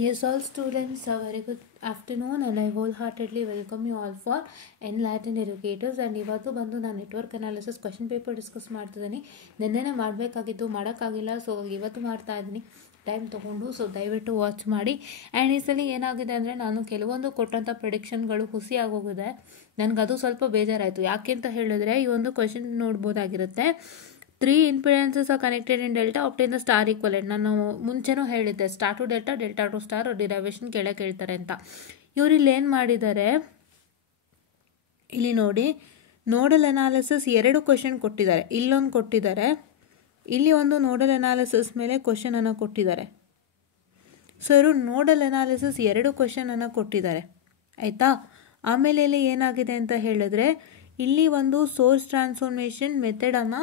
Yes, all students, a very good afternoon and I wholeheartedly welcome you all for Enlightened Educators. And ಇವತ್ತು ಬಂದು ನಾನು network analysis question paper discuss ಮಾಡ್ತಿದ್ದೀನಿ. ನಿನ್ನೆನೇ ಮಾಡಬೇಕಾಗಿತ್ತು, ಮಾಡೋಕ್ಕಾಗಿಲ್ಲ. So ಇವತ್ತು ಮಾಡ್ತಾ ಇದ್ದೀನಿ ಟೈಮ್ ತೊಗೊಂಡು. ಸೊ ದಯವಿಟ್ಟು ವಾಚ್ ಮಾಡಿ. ಆ್ಯಂಡ್ ಈ ಸಲ ಏನಾಗಿದೆ ಅಂದರೆ ನಾನು ಕೆಲವೊಂದು ಕೊಟ್ಟಂಥ ಪ್ರಿಡಿಕ್ಷನ್ಗಳು ಹುಸಿ ಆಗೋಗಿದೆ. ನನಗದು ಸ್ವಲ್ಪ ಬೇಜಾರಾಯಿತು. ಯಾಕೆ ಅಂತ ಹೇಳಿದ್ರೆ ಈ ಒಂದು question ನೋಡ್ಬೋದಾಗಿರುತ್ತೆ. 3 impedances are connected in delta, obtain the star equivalent. ನಾನು ಮುಂಚೆನೂ ಹೇಳಿದ್ದೆ star to delta, delta to star derivation ಕೇಳ್ತಾರೆ ಅಂತ. ಇವ್ರು ಇಲ್ಲಿ ಏನು ಮಾಡಿದ್ದಾರೆ, ಇಲ್ಲಿ ನೋಡಿ, ನೋಡಲ್ ಅನಾಲಿಸಿಸ್ 2 ಕ್ವಶನ್ ಕೊಟ್ಟಿದ್ದಾರೆ. ಇಲ್ಲೊಂದು ಕೊಟ್ಟಿದ್ದಾರೆ, ಇಲ್ಲಿ ಒಂದು ನೋಡಲ್ ಅನಾಲಿಸಿಸ್ ಮೇಲೆ ಕ್ವಶನ್ ಅನ್ನು ಕೊಟ್ಟಿದ್ದಾರೆ. ಸೊ ಇವರು ನೋಡಲ್ ಅನಾಲಿಸಿಸ್ 2 ಕ್ವಶನ್ ಅನ್ನು ಕೊಟ್ಟಿದ್ದಾರೆ, ಆಯಿತಾ. ಆಮೇಲೆ ಇಲ್ಲಿ ಏನಾಗಿದೆ ಅಂತ ಹೇಳಿದ್ರೆ ಇಲ್ಲಿ ಒಂದು ಸೋರ್ಸ್ ಟ್ರಾನ್ಸ್ಫಾರ್ಮೇಷನ್ ಮೆಥಡನ್ನು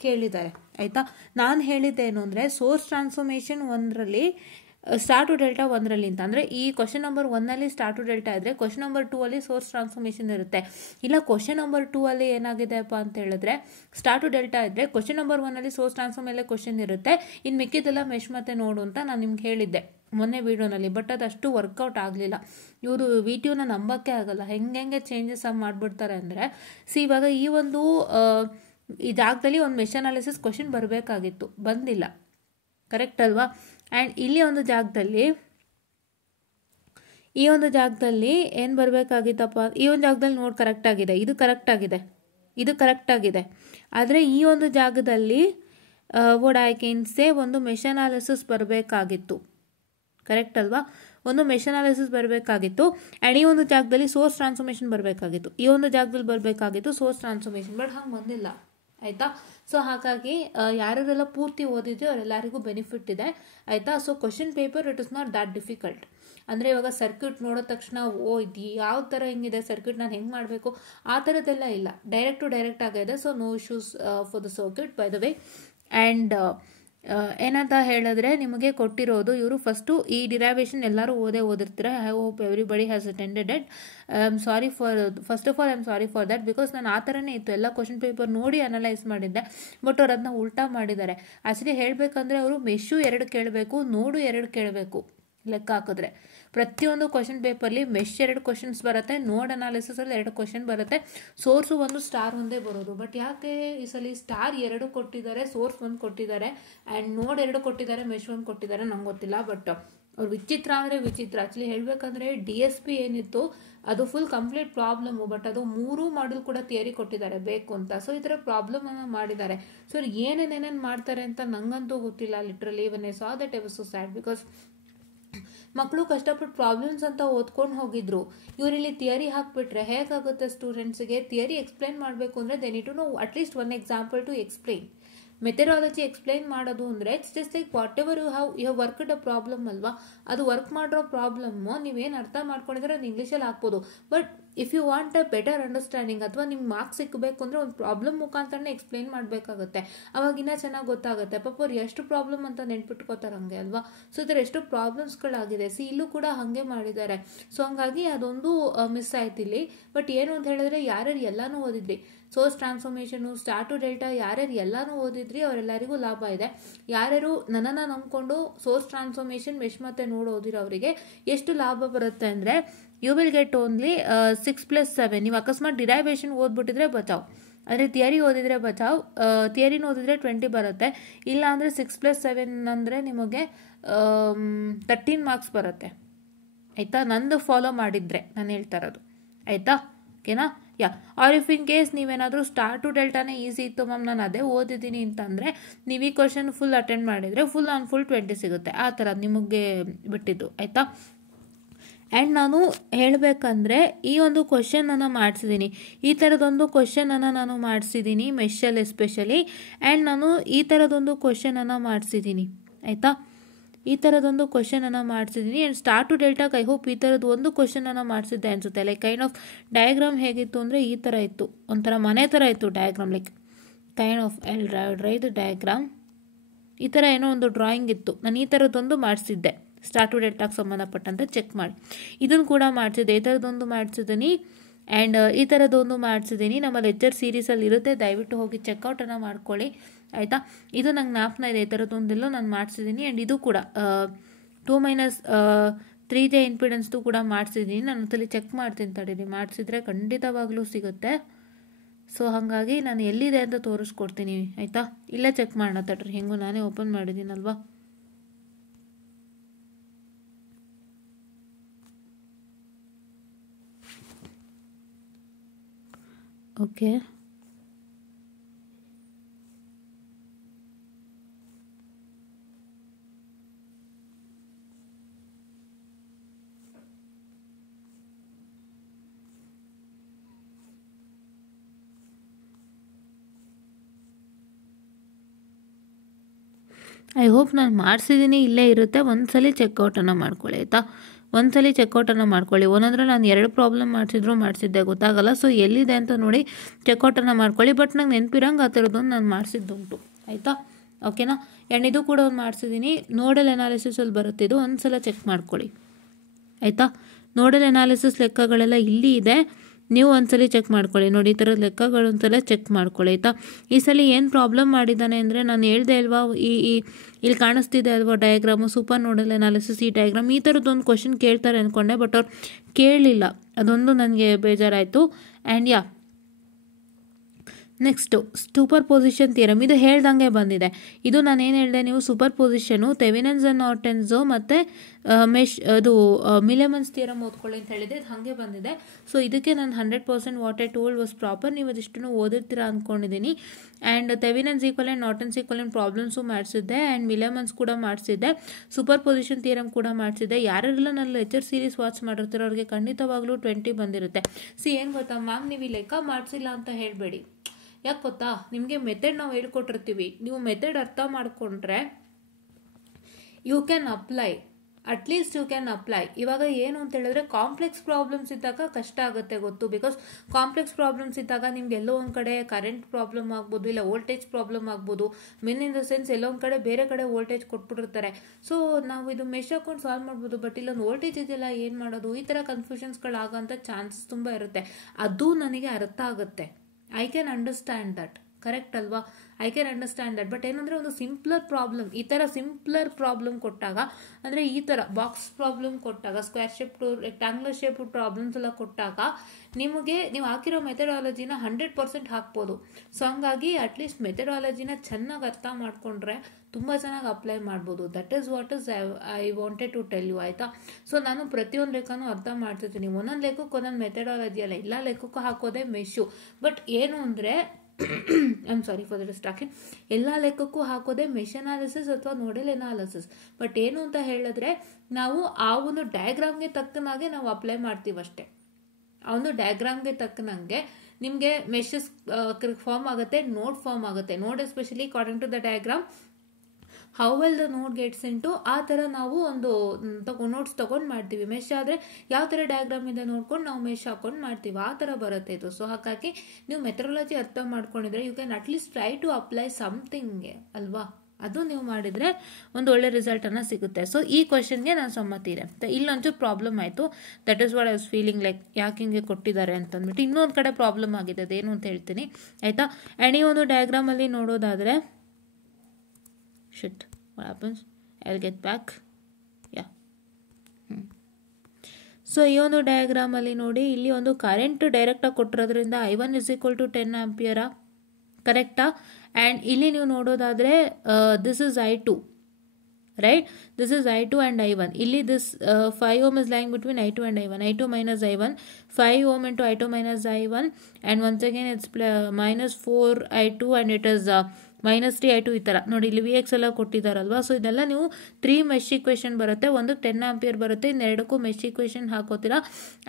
ಕೇಳಿದ್ದಾರೆ, ಆಯಿತಾ. ನಾನು ಹೇಳಿದ್ದೇನು ಅಂದರೆ ಸೋರ್ಸ್ ಟ್ರಾನ್ಸ್ಫಾರ್ಮೇಷನ್ 1ರಲ್ಲಿ ಸ್ಟಾರ್ ಟು ಡೆಲ್ಟಾ 1ರಲ್ಲಿ ಅಂತ ಅಂದರೆ ಈ ಕ್ವಶನ್ ನಂಬರ್ 1ನಲ್ಲಿ ಸ್ಟಾರ್ ಟು ಡೆಲ್ಟಾ ಇದ್ದರೆ ಕ್ವಶನ್ ನಂಬರ್ 2ಅಲ್ಲಿ ಸೋರ್ಸ್ ಟ್ರಾನ್ಸ್ಫಾರ್ಮೇಷನ್ ಇರುತ್ತೆ. ಇಲ್ಲ ಕ್ವಶನ್ ನಂಬರ್ 2ಅಲ್ಲಿ ಏನಾಗಿದೆಪ್ಪ ಅಂತ ಹೇಳಿದ್ರೆ ಸ್ಟಾರ್ ಟು ಡೆಲ್ಟಾ ಇದ್ದರೆ ಕ್ವಶನ್ ನಂಬರ್ 1ಅಲ್ಲಿ ಸೋರ್ಸ್ ಟ್ರಾನ್ಸ್ಫಾರ್ಮ್ ಮೇಲೆ ಕ್ವಶನ್ ಇರುತ್ತೆ. ಇನ್ನು ಮಿಕ್ಕಿದೆಲ್ಲ ಮೆಶ್ ಮತ್ತೆ ನೋಡು ಅಂತ ನಾನು ನಿಮ್ಗೆ ಹೇಳಿದ್ದೆ ಮೊನ್ನೆ ವೀಡಿಯೋನಲ್ಲಿ. ಬಟ್ ಅದಷ್ಟು ವರ್ಕೌಟ್ ಆಗಲಿಲ್ಲ. ಇವರು ವಿಡಿಯೋನ ನಂಬೋಕ್ಕೆ ಆಗಲ್ಲ, ಹೆಂಗೆ ಚೇಂಜಸ್ ಮಾಡಿಬಿಡ್ತಾರೆ ಅಂದರೆ ಇವಾಗ ಈ ಒಂದು ಈ ಜಾಗದಲ್ಲಿ ಒಂದು ಮೆಶ್ ಅನಾಲಿಸಿಸ್ ಕ್ವಶನ್ ಬರಬೇಕಾಗಿತ್ತು, ಬಂದಿಲ್ಲ, ಕರೆಕ್ಟ್ ಅಲ್ವಾ. ಆ್ಯಂಡ್ ಇಲ್ಲಿ ಒಂದು ಜಾಗದಲ್ಲಿ ಈ ಒಂದು ಜಾಗದಲ್ಲಿ ಏನು ಬರಬೇಕಾಗಿತ್ತಪ್ಪ, ಈ ಒಂದು ಜಾಗದಲ್ಲಿ ನೋಡಿ ಕರೆಕ್ಟ್ ಆಗಿದೆ, ಇದು ಕರೆಕ್ಟ್ ಆಗಿದೆ. ಆದರೆ ಈ ಒಂದು ಜಾಗದಲ್ಲಿ ವುಡ್ ಐ ಕ್ಯಾನ್ ಸೇ ಒಂದು ಮೆಶ್ ಅನಾಲಿಸಿಸ್ ಬರಬೇಕಾಗಿತ್ತು, ಕರೆಕ್ಟ್ ಅಲ್ವಾ. ಒಂದು ಮೆಶ್ ಅನಾಲಿಸಿಸ್ ಬರಬೇಕಾಗಿತ್ತು. ಆ್ಯಂಡ್ ಈ ಒಂದು ಜಾಗದಲ್ಲಿ ಸೋರ್ಸ್ ಟ್ರಾನ್ಸ್ಫಾರ್ಮೇಷನ್ ಬರಬೇಕಾಗಿತ್ತು, ಈ ಒಂದು ಜಾಗದಲ್ಲಿ ಬರಬೇಕಾಗಿತ್ತು ಸೋರ್ಸ್ ಟ್ರಾನ್ಸ್ಫಾರ್ಮೇಷನ್, ಬಟ್ ಹಂಗೆ ಬಂದಿಲ್ಲ, ಆಯಿತಾ. ಸೊ ಹಾಗಾಗಿ ಯಾರೆಲ್ಲ ಪೂರ್ತಿ ಓದಿದ್ರೆ ಅವರೆಲ್ಲರಿಗೂ ಬೆನಿಫಿಟ್ ಇದೆ, ಆಯಿತಾ. So question paper it is not that difficult. ಅಂದರೆ ಇವಾಗ ಸರ್ಕ್ಯೂಟ್ ನೋಡೋ ತಕ್ಷಣ ಇದು ಯಾವ ಥರ ಹೆಂಗಿದೆ ಸರ್ಕ್ಯೂಟ್, ನಾನು ಹೆಂಗೆ ಮಾಡಬೇಕು ಆ ಥರದ್ದೆಲ್ಲ ಇಲ್ಲ, ಡೈರೆಕ್ಟ್ ಆಗಿದೆ. So no issues for the circuit by the way. And ಏನಂತ ಹೇಳಿದ್ರೆ ನಿಮಗೆ ಕೊಟ್ಟಿರೋದು ಇವರು ಫಸ್ಟು ಈ ಡಿರೈವೇಷನ್ ಎಲ್ಲರೂ ಓದಿರ್ತೀರ. I hope everybody has attended it. First of all I am sorry for that, because ನಾನು ಆ ಥರನೇ ಇತ್ತು, ಎಲ್ಲ ಕ್ವಶನ್ ಪೇಪರ್ ನೋಡಿ ಅನಲೈಸ್ ಮಾಡಿದ್ದೆ. ಬಟ್ ಅವ್ರು ಅದನ್ನ ಉಲ್ಟಾ ಮಾಡಿದ್ದಾರೆ. ಆ್ಯಕ್ಚುಲಿ ಹೇಳಬೇಕಂದ್ರೆ ಅವರು ಮೆಶ್ಶು 2 ಕೇಳಬೇಕು, ನೋಡು 2 ಕೇಳಬೇಕು. ಲೆಕ್ಕ ಹಾಕಿದ್ರೆ ಪ್ರತಿಯೊಂದು ಕ್ವಶನ್ ಪೇಪರ್ಲಿ ಮೆಶ್ 2 ಕ್ವಶನ್ಸ್ ಬರುತ್ತೆ, ನೋಡ್ ಅನಾಲಿಸಿಸಲ್ಲಿ 2 ಕ್ವಶನ್ ಬರುತ್ತೆ, ಸೋರ್ಸು ಒಂದು ಸ್ಟಾರ್ ಒಂದೇ ಬರೋದು. ಬಟ್ ಯಾಕೆ ಈ ಸಲ ಸ್ಟಾರ್ 2 ಕೊಟ್ಟಿದ್ದಾರೆ, ಸೋರ್ಸ್ 1 ಕೊಟ್ಟಿದ್ದಾರೆ, ಆ್ಯಂಡ್ ನೋಡ್ 2 ಕೊಟ್ಟಿದ್ದಾರೆ, ಮೆಶ್ 1 ಕೊಟ್ಟಿದ್ದಾರೆ, ನಂಗೆ ಗೊತ್ತಿಲ್ಲ. ಬಟ್ ಅವ್ರು ವಿಚಿತ್ರ ಅಂದರೆ ವಿಚಿತ್ರ. ಆ್ಯಕ್ಚುಲಿ ಹೇಳಬೇಕಂದ್ರೆ DSP ಏನಿತ್ತು ಅದು ಫುಲ್ ಕಂಪ್ಲೀಟ್ ಪ್ರಾಬ್ಲಮ್ಮು, ಬಟ್ ಅದು 3 ಮಾಡ್ಯೂಲ್ ಕೂಡ ಥಿಯರಿ ಕೊಟ್ಟಿದ್ದಾರೆ ಬೇಕು ಅಂತ. ಸೊ ಈ ಥರ ಪ್ರಾಬ್ಲಮನ್ನು ಮಾಡಿದ್ದಾರೆ. ಸೊ ಏನೇನೇನೇನು ಮಾಡ್ತಾರೆ ಅಂತ ನಂಗಂತೂ ಗೊತ್ತಿಲ್ಲ. Literally when I saw that I was so sad, because ಮಕ್ಕಳು ಕಷ್ಟಪಟ್ಟು ಪ್ರಾಬ್ಲಮ್ಸ್ ಅಂತ ಓದ್ಕೊಂಡು ಹೋಗಿದ್ರು. ಇವರಲ್ಲಿ ಥಿಯರಿ ಹಾಕ್ಬಿಟ್ರೆ ಹೇಗಾಗುತ್ತೆ ಸ್ಟೂಡೆಂಟ್ಸ್ಗೆ? ಥಿಯರಿ ಎಕ್ಸ್ಪ್ಲೈನ್ ಮಾಡಬೇಕು ಅಂದರೆ they need to know at least 1 example to explain. Methodology explain ಮಾಡೋದು ಅಂದರೆ it's just like whatever you have worked a problem ಅಲ್ವಾ, ಅದು ವರ್ಕ್ ಮಾಡಿರೋ ಪ್ರಾಬ್ಲಮ್ಮು ನೀವೇನು ಅರ್ಥ ಮಾಡ್ಕೊಂಡಿದ್ರೆ ಅದು ಇಂಗ್ಲೀಷಲ್ಲಿ ಹಾಕ್ಬೋದು. But if you want a better understanding ಅಥವಾ ನಿಮ್ಗೆ ಮಾರ್ಕ್ಸ್ ಸಿಕ್ಕಬೇಕು ಅಂದರೆ ಒಂದು ಪ್ರಾಬ್ಲಮ್ ಮುಖಾಂತರನೇ ಎಕ್ಸ್ಪ್ಲೈನ್ ಮಾಡಬೇಕಾಗುತ್ತೆ, ಅವಾಗಿನ್ನ ಚೆನ್ನಾಗಿ ಗೊತ್ತಾಗುತ್ತೆ. ಪಾಪ ಅವ್ರು ಎಷ್ಟು ಪ್ರಾಬ್ಲಮ್ ಅಂತ ನೆನ್ಪಿಟ್ಕೋತಾರೆ ಹಂಗೆ ಅಲ್ವಾ. ಸೊ ಇದರ ಎಷ್ಟು ಪ್ರಾಬ್ಲಮ್ಸ್ಗಳಾಗಿದೆ, ಇಲ್ಲೂ ಕೂಡ ಹಾಗೆ ಮಾಡಿದ್ದಾರೆ. ಸೊ ಹಂಗಾಗಿ ಅದೊಂದು ಮಿಸ್ ಆಯ್ತು ಇಲ್ಲಿ. ಬಟ್ ಏನು ಅಂತ ಹೇಳಿದ್ರೆ ಯಾರ್ಯಾರು ಎಲ್ಲನೂ ಓದಿದ್ರಿ, ಸೋರ್ಸ್ ಟ್ರಾನ್ಸ್ಫಾರ್ಮೇಷನು, ಸ್ಟಾರ್ ಟು ಡೆಲ್ಟಾ ಯಾರ್ಯಾರು ಎಲ್ಲನೂ ಓದಿದ್ರಿ ಅವರೆಲ್ಲರಿಗೂ ಲಾಭ ಇದೆ. ಯಾರ್ಯಾರು ನನ್ನನ್ನು ನಂಬ್ಕೊಂಡು ಸೋರ್ಸ್ ಟ್ರಾನ್ಸ್ಫಾರ್ಮೇಷನ್ ಮೆಶ್ ಮತ್ತೆ ನೋಡಿ ಓದಿರೋ ಅವರಿಗೆ ಎಷ್ಟು ಲಾಭ ಬರುತ್ತೆ ಅಂದರೆ ಯು ವಿಲ್ ಗೆಟ್ ಓನ್ಲಿ 6+7. ನೀವು ಅಕಸ್ಮಾತ್ ಡಿರೈವೇಷನ್ ಓದ್ಬಿಟ್ಟಿದ್ರೆ ಬಚಾವ್, ಅಂದರೆ ಥಿಯರಿ ಓದಿದ್ರೆ ಬಚಾವ್. ಥಿಯರಿನ ಓದಿದ್ರೆ 20 ಬರುತ್ತೆ, ಇಲ್ಲ ಅಂದರೆ 6+7 ಅಂದರೆ ನಿಮಗೆ 13 ಮಾರ್ಕ್ಸ್ ಬರುತ್ತೆ, ಆಯಿತಾ. ನಂದು ಫಾಲೋ ಮಾಡಿದರೆ ನಾನು ಹೇಳ್ತಾ ಇರೋದು, ಆಯಿತಾ, ಓಕೆನಾ. ಆರ್ ಇಫ್ ಇನ್ ಕೇಸ್ ನೀವೇನಾದರೂ ಸ್ಟಾರ್ ಟು ಡೆಲ್ಟಾನೇ ಈಸಿ ಇತ್ತು ಮ್ಯಾಮ್ ನಾನು ಅದೇ ಓದಿದ್ದೀನಿ ಅಂತಂದರೆ ನೀವು ಈ ಕ್ವಶನ್ ಫುಲ್ ಅಟೆಂಡ್ ಮಾಡಿದರೆ ಫುಲ್ 20 ಸಿಗುತ್ತೆ. ಆ ಥರ ನಿಮಗೆ ಬಿಟ್ಟಿದ್ದು, ಆಯಿತಾ. ಆ್ಯಂಡ್ ನಾನು ಹೇಳಬೇಕಂದ್ರೆ ಈ ಒಂದು ಕ್ವಶನನ್ನು ಮಾಡಿಸಿದ್ದೀನಿ, ಈ ಥರದೊಂದು ಕ್ವಶನನ್ನು ನಾನು ಮಾಡಿಸಿದ್ದೀನಿ ಮೆಶಲ್ಲಿ ಎಸ್ಪೆಷಲಿ. ಆ್ಯಂಡ್ ನಾನು ಈ ಥರದೊಂದು ಕ್ವಶನನ್ನು ಮಾಡಿಸಿದ್ದೀನಿ, ಆಯಿತಾ. ಈ ಥರದೊಂದು ಕ್ವಶನನ್ನು ಮಾಡಿಸಿದ್ದೀನಿ. ಆ್ಯಂಡ್ ಸ್ಟಾರ್ ಟು ಡೆಲ್ಟಾಗೆ ಐ ಹೋಪ್ ಈ ಥರದ್ದು ಒಂದು ಕ್ವಶನನ್ನು ಮಾಡಿಸಿದ್ದೆ ಅನಿಸುತ್ತೆ. ಲೈಕ್ ಕೈಂಡ್ ಆಫ್ ಡಯಾಗ್ರಾಮ್ ಹೇಗಿತ್ತು ಅಂದರೆ ಈ ಥರ ಇತ್ತು, ಒಂಥರ ಮನೆ ಥರ ಇತ್ತು ಡಯಾಗ್ರಾಮ್. ಲೈಕ್ ಕೈಂಡ್ ಆಫ್ ಡ್ರೈದು ಡಯಾಗ್ರಾಮ್ ಈ ಥರ ಏನೋ ಒಂದು ಡ್ರಾಯಿಂಗ್ ಇತ್ತು. ನಾನು ಈ ಥರದ್ದೊಂದು ಮಾಡಿಸಿದ್ದೆ ಸ್ಟಾರ್ ಟು ಡೆಲ್ಟಾಗೆ ಸಂಬಂಧಪಟ್ಟಂತೆ, ಚೆಕ್ ಮಾಡಿ. ಇದನ್ನು ಕೂಡ ಮಾಡಿಸಿದ್ದೆ, ಈ ಥರದ್ದೊಂದು ಮಾಡಿಸಿದ್ದೀನಿ. ಆ್ಯಂಡ್ ಈ ಥರದ್ದೊಂದು ಮಾಡಿಸಿದ್ದೀನಿ. ನಮ್ಮ ಲೆಕ್ಚರ್ ಸೀರೀಸಲ್ಲಿ ಇರುತ್ತೆ, ದಯವಿಟ್ಟು ಹೋಗಿ ಚೆಕ್ಔಟನ್ನು ಮಾಡ್ಕೊಳ್ಳಿ, ಆಯಿತಾ. ಇದು ನಂಗೆ ಜ್ಞಾಪನ ಇದೆ, ಈ ಥರದ್ದೊಂದೆಲ್ಲೋ ನಾನು ಮಾಡಿಸಿದ್ದೀನಿ. ಆ್ಯಂಡ್ ಇದು ಕೂಡ 2 ಮೈನಸ್ 3J ಇಂಪಿಡೆನ್ಸ್ದು ಕೂಡ ಮಾಡಿಸಿದ್ದೀನಿ. ನಾನು ಒಂದ್ಸಲಿ ಚೆಕ್ ಮಾಡ್ತೀನಿ ತಡೀರಿ, ಮಾಡಿಸಿದ್ರೆ ಖಂಡಿತವಾಗ್ಲೂ ಸಿಗುತ್ತೆ. ಸೊ ಹಾಗಾಗಿ ನಾನು ಎಲ್ಲಿದೆ ಅಂತ ತೋರಿಸ್ಕೊಡ್ತೀನಿ ಆಯಿತಾ. ಇಲ್ಲೇ ಚೆಕ್ ಮಾಡೋಣ ತಡ್ರಿ, ಹೆಂಗೂ ನಾನೇ ಓಪನ್ ಮಾಡಿದ್ದೀನಲ್ವಾ. ಓಕೆ, ಐ ಹೋಪ್ ನಾನು ಮಾಡಿಸಿದ್ದೀನಿ, ಇಲ್ಲೇ ಇರುತ್ತೆ. ಒಂದ್ಸಲಿ ಚೆಕ್ಔಟನ್ನು ಮಾಡ್ಕೊಳ್ಳಿ ಆಯಿತಾ. ಒಂದ್ಸಲಿ ಚೆಕ್ಔಟನ್ನು ಮಾಡ್ಕೊಳ್ಳಿ. ಒಂದೊಂದ್ರೆ ನಾನು 2 ಪ್ರಾಬ್ಲಮ್ ಮಾಡಿಸಿದ್ದೆ ಗೊತ್ತಾಗಲ್ಲ. ಸೊ ಎಲ್ಲಿದೆ ಅಂತ ನೋಡಿ ಚೆಕ್ಔಟನ್ನು ಮಾಡ್ಕೊಳ್ಳಿ. ಬಟ್ ನಂಗೆ ನೆನಪಿರಂಗೆ ಆ ಥರದ್ದೊಂದು ನಾನು ಮಾಡಿಸಿದ್ದುಂಟು ಆಯಿತಾ. ಓಕೆನಾ. ಆ್ಯಂಡ್ ಇದು ಕೂಡ ಒಂದು ಮಾಡಿಸಿದ್ದೀನಿ. ನೋಡಲ್ ಅನಾಲಿಸಿಸಲ್ಲಿ ಬರುತ್ತೆ, ಇದು ಒಂದ್ಸಲ ಚೆಕ್ ಮಾಡ್ಕೊಳ್ಳಿ ಆಯಿತಾ. ನೋಡಲ್ ಅನಾಲಿಸಿಸ್ ಲೆಕ್ಕಗಳೆಲ್ಲ ಇಲ್ಲಿ ಇದೆ, ನೀವು ಒಂದ್ಸಲಿ ಚೆಕ್ ಮಾಡ್ಕೊಳ್ಳಿ. ನೋಡಿ ಈ ಥರದ ಲೆಕ್ಕಗಳು ಒಂದ್ಸಲ ಚೆಕ್ ಮಾಡ್ಕೊಳ್ಳಿ ಆಯಿತಾ. ಈ ಸಲ ಏನು ಪ್ರಾಬ್ಲಮ್ ಮಾಡಿದ್ದಾನೆ ಅಂದರೆ, ನಾನು ಹೇಳ್ದೆ ಅಲ್ವಾ, ಇಲ್ಲಿ ಕಾಣಿಸ್ತಿದೆ ಅಲ್ವಾ ಡಯಾಗ್ರಾಮು, ಸೂಪರ್ ನೋಡಲ್ ಅನಾಲಿಸಿಸ್ ಈ ಡಯಾಗ್ರಾಮ್, ಈ ಥರದ್ದೊಂದು ಕ್ವಶನ್ ಕೇಳ್ತಾರೆ ಅಂದ್ಕೊಂಡೆ, ಬಟ್ ಅವ್ರು ಕೇಳಲಿಲ್ಲ. ಅದೊಂದು ನನಗೆ ಬೇಜಾರಾಯಿತು. And next super position theorem, ಇದು ಹೇಳ್ದಂಗೆ ಬಂದಿದೆ. ಇದು ನಾನು ಏನು ಹೇಳಿದೆ, ನೀವು ಸೂಪರ್ ಪೊಸಿಷನು ಥೆವೆನಿನ್ಸ್ ಆ್ಯಂಡ್ ನಾರ್ಟನ್ಸು ಮತ್ತು ಅದು ಮಿಲೆಮನ್ಸ್ ಥಿಯರಮ್ ಓದ್ಕೊಳ್ಳಿ ಅಂತ ಹೇಳಿದೆ, ಇದು ಹಾಗೆ ಬಂದಿದೆ. ಸೊ ಇದಕ್ಕೆ ನಾನು 100% what I told was proper. ನೀವು ಅದಿಷ್ಟನ್ನು ಓದಿರ್ತೀರಾ ಅಂದ್ಕೊಂಡಿದ್ದೀನಿ. And Thevenin's equivalent Norton's equivalent problems ಮಾಡಿಸಿದ್ದೆ, ಆ್ಯಂಡ್ ಮಿಲೆಮನ್ಸ್ ಕೂಡ ಮಾಡಿಸಿದ್ದೆ, ಸೂಪರ್ ಪೊಸಿಷನ್ ಥಿಯರಮ್ ಕೂಡ ಮಾಡಿಸಿದ್ದೆ. ಯಾರೆಲ್ಲ ನನ್ನ ಲೆಕ್ಚರ್ ಸೀರೀಸ್ ವಾಚ್ ಮಾಡಿರ್ತೀರೋ ಅವ್ರಿಗೆ ಖಂಡಿತವಾಗ್ಲೂ 20 ಬಂದಿರುತ್ತೆ. ಏನು ಗೊತ್ತಾ ಮ್ಯಾಮ್, ನೀವು ಈ ಲೆಕ್ಕ ಮಾಡಿಸಿಲ್ಲ ಅಂತ ಹೇಳಬೇಡಿ. ಯಾಕೆ ಗೊತ್ತಾ, ನಿಮಗೆ ಮೆಥಡ್ ನಾವು ಹೇಳ್ಕೊಟ್ಟಿರ್ತೀವಿ, ನೀವು ಮೆಥಡ್ ಅರ್ಥ ಮಾಡಿಕೊಂಡ್ರೆ you can apply, at least you can apply. ಇವಾಗ ಏನು ಅಂತ ಹೇಳಿದ್ರೆ, ಕಾಂಪ್ಲೆಕ್ಸ್ ಪ್ರಾಬ್ಲಮ್ಸ್ ಇದ್ದಾಗ ಕಷ್ಟ ಆಗುತ್ತೆ ಗೊತ್ತು. ಬಿಕಾಸ್ ಕಾಂಪ್ಲೆಕ್ಸ್ ಪ್ರಾಬ್ಲಮ್ಸ್ ಇದ್ದಾಗ ನಿಮ್ಗೆ ಎಲ್ಲೋ ಒಂದು ಕಡೆ ಕರೆಂಟ್ ಪ್ರಾಬ್ಲಮ್ ಆಗ್ಬೋದು, ಇಲ್ಲ ವೋಲ್ಟೇಜ್ ಪ್ರಾಬ್ಲಮ್ ಆಗ್ಬೋದು. ಮೀನ್ ಇನ್ ದ ಸೆನ್ಸ್ ಎಲ್ಲೋ ಒಂದು ಕಡೆ ಬೇರೆ ಕಡೆ ವೋಲ್ಟೇಜ್ ಕೊಟ್ಬಿಟ್ಟಿರ್ತಾರೆ. ಸೊ ನಾವು ಇದು ಮೆಶ್ ಹಾಕೊಂಡು ಸಾಲ್ವ್ ಮಾಡ್ಬೋದು, ಬಟ್ ಇಲ್ಲೊಂದು ವೋಲ್ಟೇಜ್ ಇದೆಯಲ್ಲ ಏನು ಮಾಡೋದು, ಈ ಥರ ಕನ್ಫ್ಯೂಷನ್ಸ್ಗಳಾಗೋಂಥ ಚಾನ್ಸಸ್ ತುಂಬ ಇರುತ್ತೆ. ಅದು ನನಗೆ ಅರ್ಥ ಆಗುತ್ತೆ. I can understand that, correct ಅಲ್ವಾ. I can understand that. But ಏನಂದರೆ, ಒಂದು ಸಿಂಪ್ಲರ್ ಪ್ರಾಬ್ಲಮ್, ಈ ಥರ ಸಿಂಪ್ಲರ್ ಪ್ರಾಬ್ಲಮ್ ಕೊಟ್ಟಾಗ, ಅಂದರೆ ಈ ಥರ ಬಾಕ್ಸ್ ಪ್ರಾಬ್ಲಮ್ ಕೊಟ್ಟಾಗ, square shape to rectangular shape problems ಎಲ್ಲ ಕೊಟ್ಟಾಗ ನಿಮಗೆ ನೀವು ಹಾಕಿರೋ ಮೆಥಡಾಲಜಿನ 100% ಹಾಕ್ಬೋದು. ಸೊ ಹಂಗಾಗಿ ಅಟ್ಲೀಸ್ಟ್ ಮೆಥಡಾಲಜಿನ ಚೆನ್ನಾಗಿ ಅರ್ಥ ಮಾಡಿಕೊಂಡ್ರೆ ತುಂಬ ಚೆನ್ನಾಗಿ ಅಪ್ಲೈ ಮಾಡ್ಬೋದು. That is what is I wanted to tell you ಆಯಿತಾ. ಸೊ ನಾನು ಪ್ರತಿಯೊಂದು ಲೆಕ್ಕನೂ ಅರ್ಥ ಮಾಡ್ತಿರ್ತೀನಿ. ಒಂದೊಂದು ಲೆಕ್ಕಕ್ಕೆ ಒಂದೊಂದು ಮೆಥಡಾಲಜಿ ಅಲ್ಲ, ಎಲ್ಲ ಲೆಕ್ಕಕ್ಕೂ ಹಾಕೋದೇ ಮೆಶ್ಶು. ಬಟ್ ಏನು ಅಂದರೆ, I am sorry for the distraction, ಎಲ್ಲ ಲೆಕ್ಕಕ್ಕೂ ಹಾಕೋದೇ ಮೆಶ್ ಅನಾಲಿಸಿಸ್ ಅಥವಾ ನೋಡಲ್ ಅನಾಲಿಸಿಸ್. ಬಟ್ ಏನು ಅಂತ ಹೇಳಿದ್ರೆ, ನಾವು ಆ ಒಂದು ಡಯಾಗ್ರಾಮ್ಗೆ ತಕ್ಕನಾಗೆ ನಾವು ಅಪ್ಲೈ ಮಾಡ್ತೀವಿ ಅಷ್ಟೇ. ಆ ಒಂದು ಡಯಾಗ್ರಾಮ್ಗೆ ತಕ್ಕನಂಗೆ ನಿಮಗೆ ಮೆಶಸ್ ಫಾರ್ಮ್ ಆಗುತ್ತೆ, ನೋಡ್ ಫಾರ್ಮ್ ಆಗುತ್ತೆ. Node especially according to the diagram how well the node gets into, ಆ ಥರ ನಾವು ಒಂದು ನೋಟ್ಸ್ ತೊಗೊಂಡು ಮಾಡ್ತೀವಿ. ಮೆಶ್ ಆದರೆ ಯಾವ ಥರ ಡಯಾಗ್ರಾಮಿಂದ ನೋಡ್ಕೊಂಡು ನಾವು ಮೆಶ್ ಹಾಕೊಂಡು ಮಾಡ್ತೀವಿ, ಆ ಥರ ಬರುತ್ತೆ ಇದು. ಸೊ ಹಾಗಾಗಿ ನೀವು ಮೆಥಡಾಲಜಿ ಅರ್ಥ ಮಾಡ್ಕೊಂಡಿದ್ರೆ you can at least try to apply ಸಮಥಿಂಗ್ಗೆ ಅಲ್ವಾ. ಅದು ನೀವು ಮಾಡಿದರೆ ಒಂದು ಒಳ್ಳೆ ರಿಸಲ್ಟನ್ನು ಸಿಗುತ್ತೆ. ಸೊ ಈ ಕ್ವೆಶನ್ಗೆ ನಾನು ಸಮ್ಮತಿ ಇದೆ. ಇಲ್ಲೊಂಚೂರು ಪ್ರಾಬ್ಲಮ್ ಆಯಿತು. That is what I was feeling like, ಯಾಕೆ ಹಿಂಗೆ ಕೊಟ್ಟಿದ್ದಾರೆ ಅಂತಂದ್ಬಿಟ್ಟು. ಇನ್ನೊಂದು ಕಡೆ ಪ್ರಾಬ್ಲಮ್ ಆಗಿದೆ, ಅದೇನು ಅಂತ ಹೇಳ್ತೀನಿ ಆಯಿತಾ. ಆ್ಯಂಡ್ ಈ ಒಂದು ಡಯಾಗ್ರಾಮಲ್ಲಿ ನೋಡೋದಾದರೆ, shit, what happens, I'll get back, yeah. So ಈ ಒಂದು ಡಯಾಗ್ರಾಮಲ್ಲಿ ನೋಡಿ, ಇಲ್ಲಿ ಒಂದು ಕರೆಂಟ್ ಡೈರೆಕ್ಟಾಗಿ ಕೊಟ್ಟಿರೋದ್ರಿಂದ I1 = 10 ಆಂಪಿಯರಾ, ಕರೆಕ್ಟಾ. ಆ್ಯಂಡ್ ಇಲ್ಲಿ ನೀವು ನೋಡೋದಾದರೆ this is I2, right. This is I2 and I1. ಇಲ್ಲಿ this 5 ohm is lying between I2 and I1. I2 minus I1, 5 ohm into I2 minus I1, and once again it's minus 4 I2 and it is -3 I2. ಈ ಥರ ನೋಡಿ, ಇಲ್ಲಿ VX ಎಲ್ಲ ಕೊಟ್ಟಿದ್ದಾರಲ್ವಾ. So ಇದೆಲ್ಲ ನೀವು 3 mesh equation ಬರುತ್ತೆ. ಒಂದಕ್ಕೆ 10 ಆಂಪಿಯರ್ ಬರುತ್ತೆ, ಇನ್ನೆರಡಕ್ಕೂ ಮೆಶ್ ಇಕ್ವೇಷನ್ ಹಾಕೋತೀರಾ.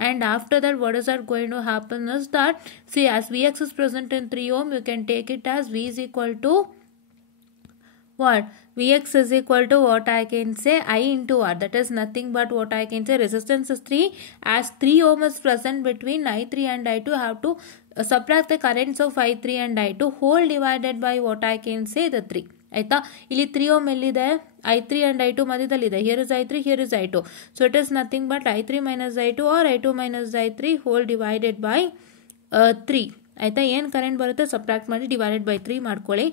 And after that what is that going to happen is that, see as VX is present in 3 ohm, you can take it as V is equal to what? Vx is equal to what I can say I into R. That is nothing but what I can say resistance is 3. As 3 ohm is present between I3 and I2, have to subtract the currents of I3 and I2 whole divided by what I can say the 3. ಆಯ್ತಾ. ಇಲ್ಲಿ 3 ohm ಎಲ್ಲಿದೆ? I3 and I2 ಮಧ್ಯದಲ್ಲಿದೆ. Here is I3, here is I2. So it is nothing but I3 minus I2 or I2 minus I3 whole divided by 3. ಆಯಿತಾ. ಏನು current ಬರುತ್ತೆ subtract ಮಾಡಿ divided by 3 ಮಾಡ್ಕೊಳ್ಳಿ.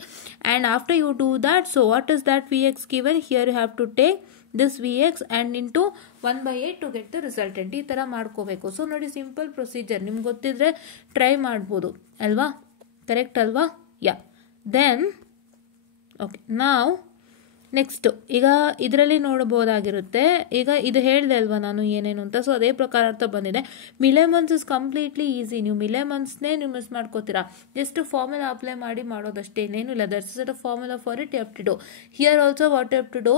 And after you do that, so what is that Vx given here, you have to take this Vx and into 1/8 to get the resultant. ಈ ಥರ ಮಾಡ್ಕೋಬೇಕು. So ನೋಡಿ, simple procedure, ನಿಮ್ಗೆ ಗೊತ್ತಿದ್ರೆ try ಮಾಡ್ಬೋದು ಅಲ್ವಾ, ಕರೆಕ್ಟ್ ಅಲ್ವಾ? ಯಾ. ದೆನ್ ಓಕೆ, ನಾವು ನೆಕ್ಸ್ಟ್ ಈಗ ಇದರಲ್ಲಿ ನೋಡ್ಬೋದಾಗಿರುತ್ತೆ. ಈಗ ಇದು ಹೇಳಿದೆ ಅಲ್ವಾ ನಾನು ಏನೇನು ಅಂತ. ಸೊ ಅದೇ ಪ್ರಕಾರ ಅರ್ಥ ಬಂದಿದೆ. Millman's is completely easy. ನೀವು ಮಿಲೆಮನ್ಸ್ನೇ ನೀವು ಮಿಸ್ ಮಾಡ್ಕೋತೀರಾ. ಜಸ್ಟ್ ಫಾರ್ಮುಲಾ ಅಪ್ಲೈ ಮಾಡಿ ಮಾಡೋದಷ್ಟೇ, ಇನ್ನೇನು ಇಲ್ಲ. That's a formula for it. You have to do here also what you have to do,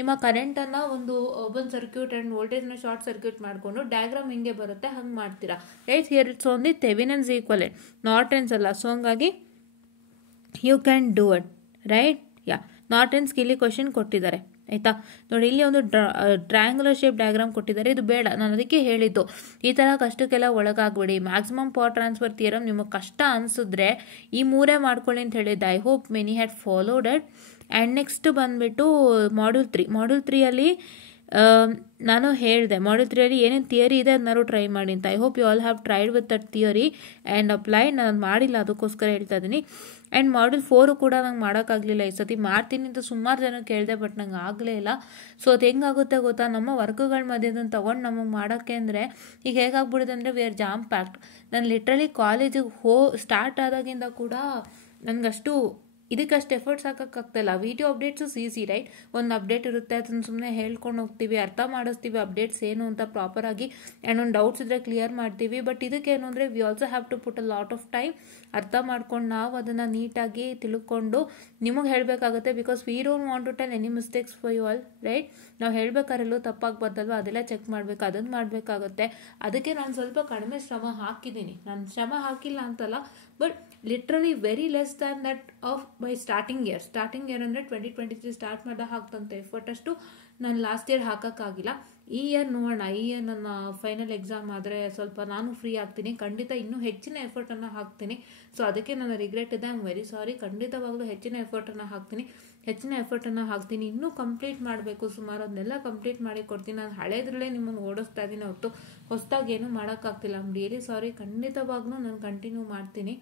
ನಿಮ್ಮ ಕರೆಂಟನ್ನು ಒಂದು ಓಪನ್ ಸರ್ಕ್ಯೂಟ್ ಆ್ಯಂಡ್ ವೋಲ್ಟೇಜ್ನ ಶಾರ್ಟ್ ಸರ್ಕ್ಯೂಟ್ ಮಾಡಿಕೊಂಡು ಡಯಾಗ್ರಾಮ್ ಹಿಂಗೆ ಬರುತ್ತೆ ಹಂಗೆ ಮಾಡ್ತೀರಾ, right? Here it's only Thevenin's equivalent, Norton's ಅಲ್ಲ. ಸೊ ಹಂಗಾಗಿ you can do it, right? Ya. ನಾರ್ಟನ್ಸ್ಗೆ ಇಲ್ಲಿ ಕ್ವಶನ್ ಕೊಟ್ಟಿದ್ದಾರೆ, ಆಯಿತಾ? ನೋಡಿ, ಇಲ್ಲಿ ಒಂದು ಟ್ರಯಾಂಗುಲರ್ ಶೇಪ್ ಡಯಾಗ್ರಾಮ್ ಕೊಟ್ಟಿದ್ದಾರೆ. ಇದು ಬೇಡ, ನಾನು ಅದಕ್ಕೆ ಹೇಳಿದ್ದು ಈ ಥರ ಕಷ್ಟಕ್ಕೆಲ್ಲ ಒಳಗಾಗ್ಬಿಡಿ. ಮ್ಯಾಕ್ಸಿಮಮ್ ಪವರ್ ಟ್ರಾನ್ಸ್ಫರ್ ಥಿಯರಮ್ ನಿಮಗೆ ಕಷ್ಟ ಅನಿಸಿದ್ರೆ ಈ ಮೂರೇ ಮಾಡ್ಕೊಳ್ಳಿ ಅಂತ ಹೇಳಿದ್ದೆ. I hope many had followed it. And next ಬಂದುಬಿಟ್ಟು ಮಾಡ್ಯೂಲ್ 3. ಮಾಡ್ಯೂಲ್ 3ಅಲ್ಲಿ ನಾನು ಹೇಳಿದೆ, ಮಾಡ್ಯೂಲ್ 3ಅಲ್ಲಿ ಏನೇನು ಥಿಯರಿ ಇದೆ ಅದನ್ನಾರು ಟ್ರೈ ಮಾಡಿ ಅಂತ. I hope you all have tried with that theory and applied. ನಾನು ಮಾಡಿಲ್ಲ, ಅದಕ್ಕೋಸ್ಕರ ಹೇಳ್ತಾ ಇದ್ದೀನಿ. ಆ್ಯಂಡ್ ಮಾಡ್ಯೂಲ್ 4 ಕೂಡ ನಂಗೆ ಮಾಡೋಕ್ಕಾಗಲಿಲ್ಲ. ಈ ಸತಿ ಮಾಡ್ತೀನಿ ಅಂತ ಸುಮಾರು ಜನ ಕೇಳಿದೆ, ಬಟ್ ನಂಗೆ ಆಗಲೇ ಇಲ್ಲ. ಸೊ ಅದು ಹೆಂಗಾಗುತ್ತೆ ಗೊತ್ತಾ, ನಮ್ಮ ವರ್ಕ್ಗಳ ಮಧ್ಯೆ ಅದನ್ನು ತೊಗೊಂಡು ನಮಗೆ ಮಾಡೋಕ್ಕೆ ಅಂದರೆ ಈಗ ಹೇಗಾಗ್ಬಿಡಿದೆ ಅಂದರೆ ವಿ ಆರ್ ಜಾಮ್ ಪ್ಯಾಕ್ಡ್. ನಾನು ಲಿಟ್ರಲಿ ಕಾಲೇಜಿಗೆ ಸ್ಟಾರ್ಟ್ ಆದಾಗಿಂದ ಕೂಡ ನನಗಷ್ಟು ಇದಕ್ಕಷ್ಟು ಎಫರ್ಟ್ಸ್ ಹಾಕೋಕ್ಕಾಗ್ತಾಯಿಲ್ಲ. Video updates easy, right? ಒಂದು ಅಪ್ಡೇಟ್ ಇರುತ್ತೆ, ಅದನ್ನು ಸುಮ್ಮನೆ ಹೇಳ್ಕೊಂಡು ಹೋಗ್ತೀವಿ, ಅರ್ಥ ಮಾಡಿಸ್ತೀವಿ ಅಪ್ಡೇಟ್ಸ್ ಏನು ಅಂತ ಪ್ರಾಪರಾಗಿ. ಆ್ಯಂಡ್ ಒಂದು ಡೌಟ್ಸ್ ಇದ್ದರೆ ಕ್ಲಿಯರ್ ಮಾಡ್ತೀವಿ. ಬಟ್ ಇದಕ್ಕೇನು ಅಂದರೆ we also have to put a lot of time. ಅರ್ಥ ಮಾಡ್ಕೊಂಡು ನಾವು ಅದನ್ನು ನೀಟಾಗಿ ತಿಳ್ಕೊಂಡು ನಿಮಗೆ ಹೇಳಬೇಕಾಗುತ್ತೆ. Because we don't want to tell any mistakes for you all, right? ನಾವು ಹೇಳ್ಬೇಕಾರೆಲ್ಲೂ ತಪ್ಪಾಗ್ಬಾರ್ದಲ್ವ, ಅದೆಲ್ಲ ಚೆಕ್ ಮಾಡಬೇಕು, ಅದನ್ನು ಮಾಡಬೇಕಾಗುತ್ತೆ. ಅದಕ್ಕೆ ನಾನು ಸ್ವಲ್ಪ ಕಡಿಮೆ ಶ್ರಮ ಹಾಕಿದ್ದೀನಿ. ನಾನು ಶ್ರಮ ಹಾಕಿಲ್ಲ ಅಂತಲ್ಲ, but literally very less than that of by starting year ಅಂದರೆ 2023 ಸ್ಟಾರ್ಟ್ ಮಾಡಿದಾಗ ಹಾಕ್ತಂತ ಎಫರ್ಟ್ ಅಷ್ಟು ನಾನು ಲಾಸ್ಟ್ ಇಯರ್ ಹಾಕೋಕ್ಕಾಗಿಲ್ಲ. ಈ ಇಯರ್ ನೋಡೋಣ, ಈ ಇಯರ್ ನನ್ನ ಫೈನಲ್ ಎಕ್ಸಾಮ್ ಆದರೆ ಸ್ವಲ್ಪ ನಾನು ಫ್ರೀ ಆಗ್ತೀನಿ, ಖಂಡಿತ ಇನ್ನೂ ಹೆಚ್ಚಿನ ಎಫರ್ಟನ್ನು ಹಾಕ್ತೀನಿ. ಸೊ ಅದಕ್ಕೆ ನನ್ನ ರಿಗ್ರೆಟ್ ಇದೆ, ಐ ಆಮ್ ವೆರಿ ಸಾರಿ. ಖಂಡಿತವಾಗ್ಲೂ ಹೆಚ್ಚಿನ ಎಫರ್ಟನ್ನು ಹಾಕ್ತೀನಿ. ಇನ್ನೂ ಕಂಪ್ಲೀಟ್ ಮಾಡಬೇಕು, ಸುಮಾರು ಅದನ್ನೆಲ್ಲ ಕಂಪ್ಲೀಟ್ ಮಾಡಿ ಕೊಡ್ತೀನಿ. ನಾನು ಹಳೇದ್ರಲ್ಲೇ ನಿಮ್ಮನ್ನು ಓಡಿಸ್ತಾ ಇದ್ದೀನಿ ಹೊರತು ಹೊಸದಾಗಿ ಏನೂ ಮಾಡೋಕ್ಕಾಗ್ತಿಲ್ಲ. I am really sorry. ಖಂಡಿತವಾಗ್ಲೂ ನಾನು ಕಂಟಿನ್ಯೂ ಮಾಡ್ತೀನಿ.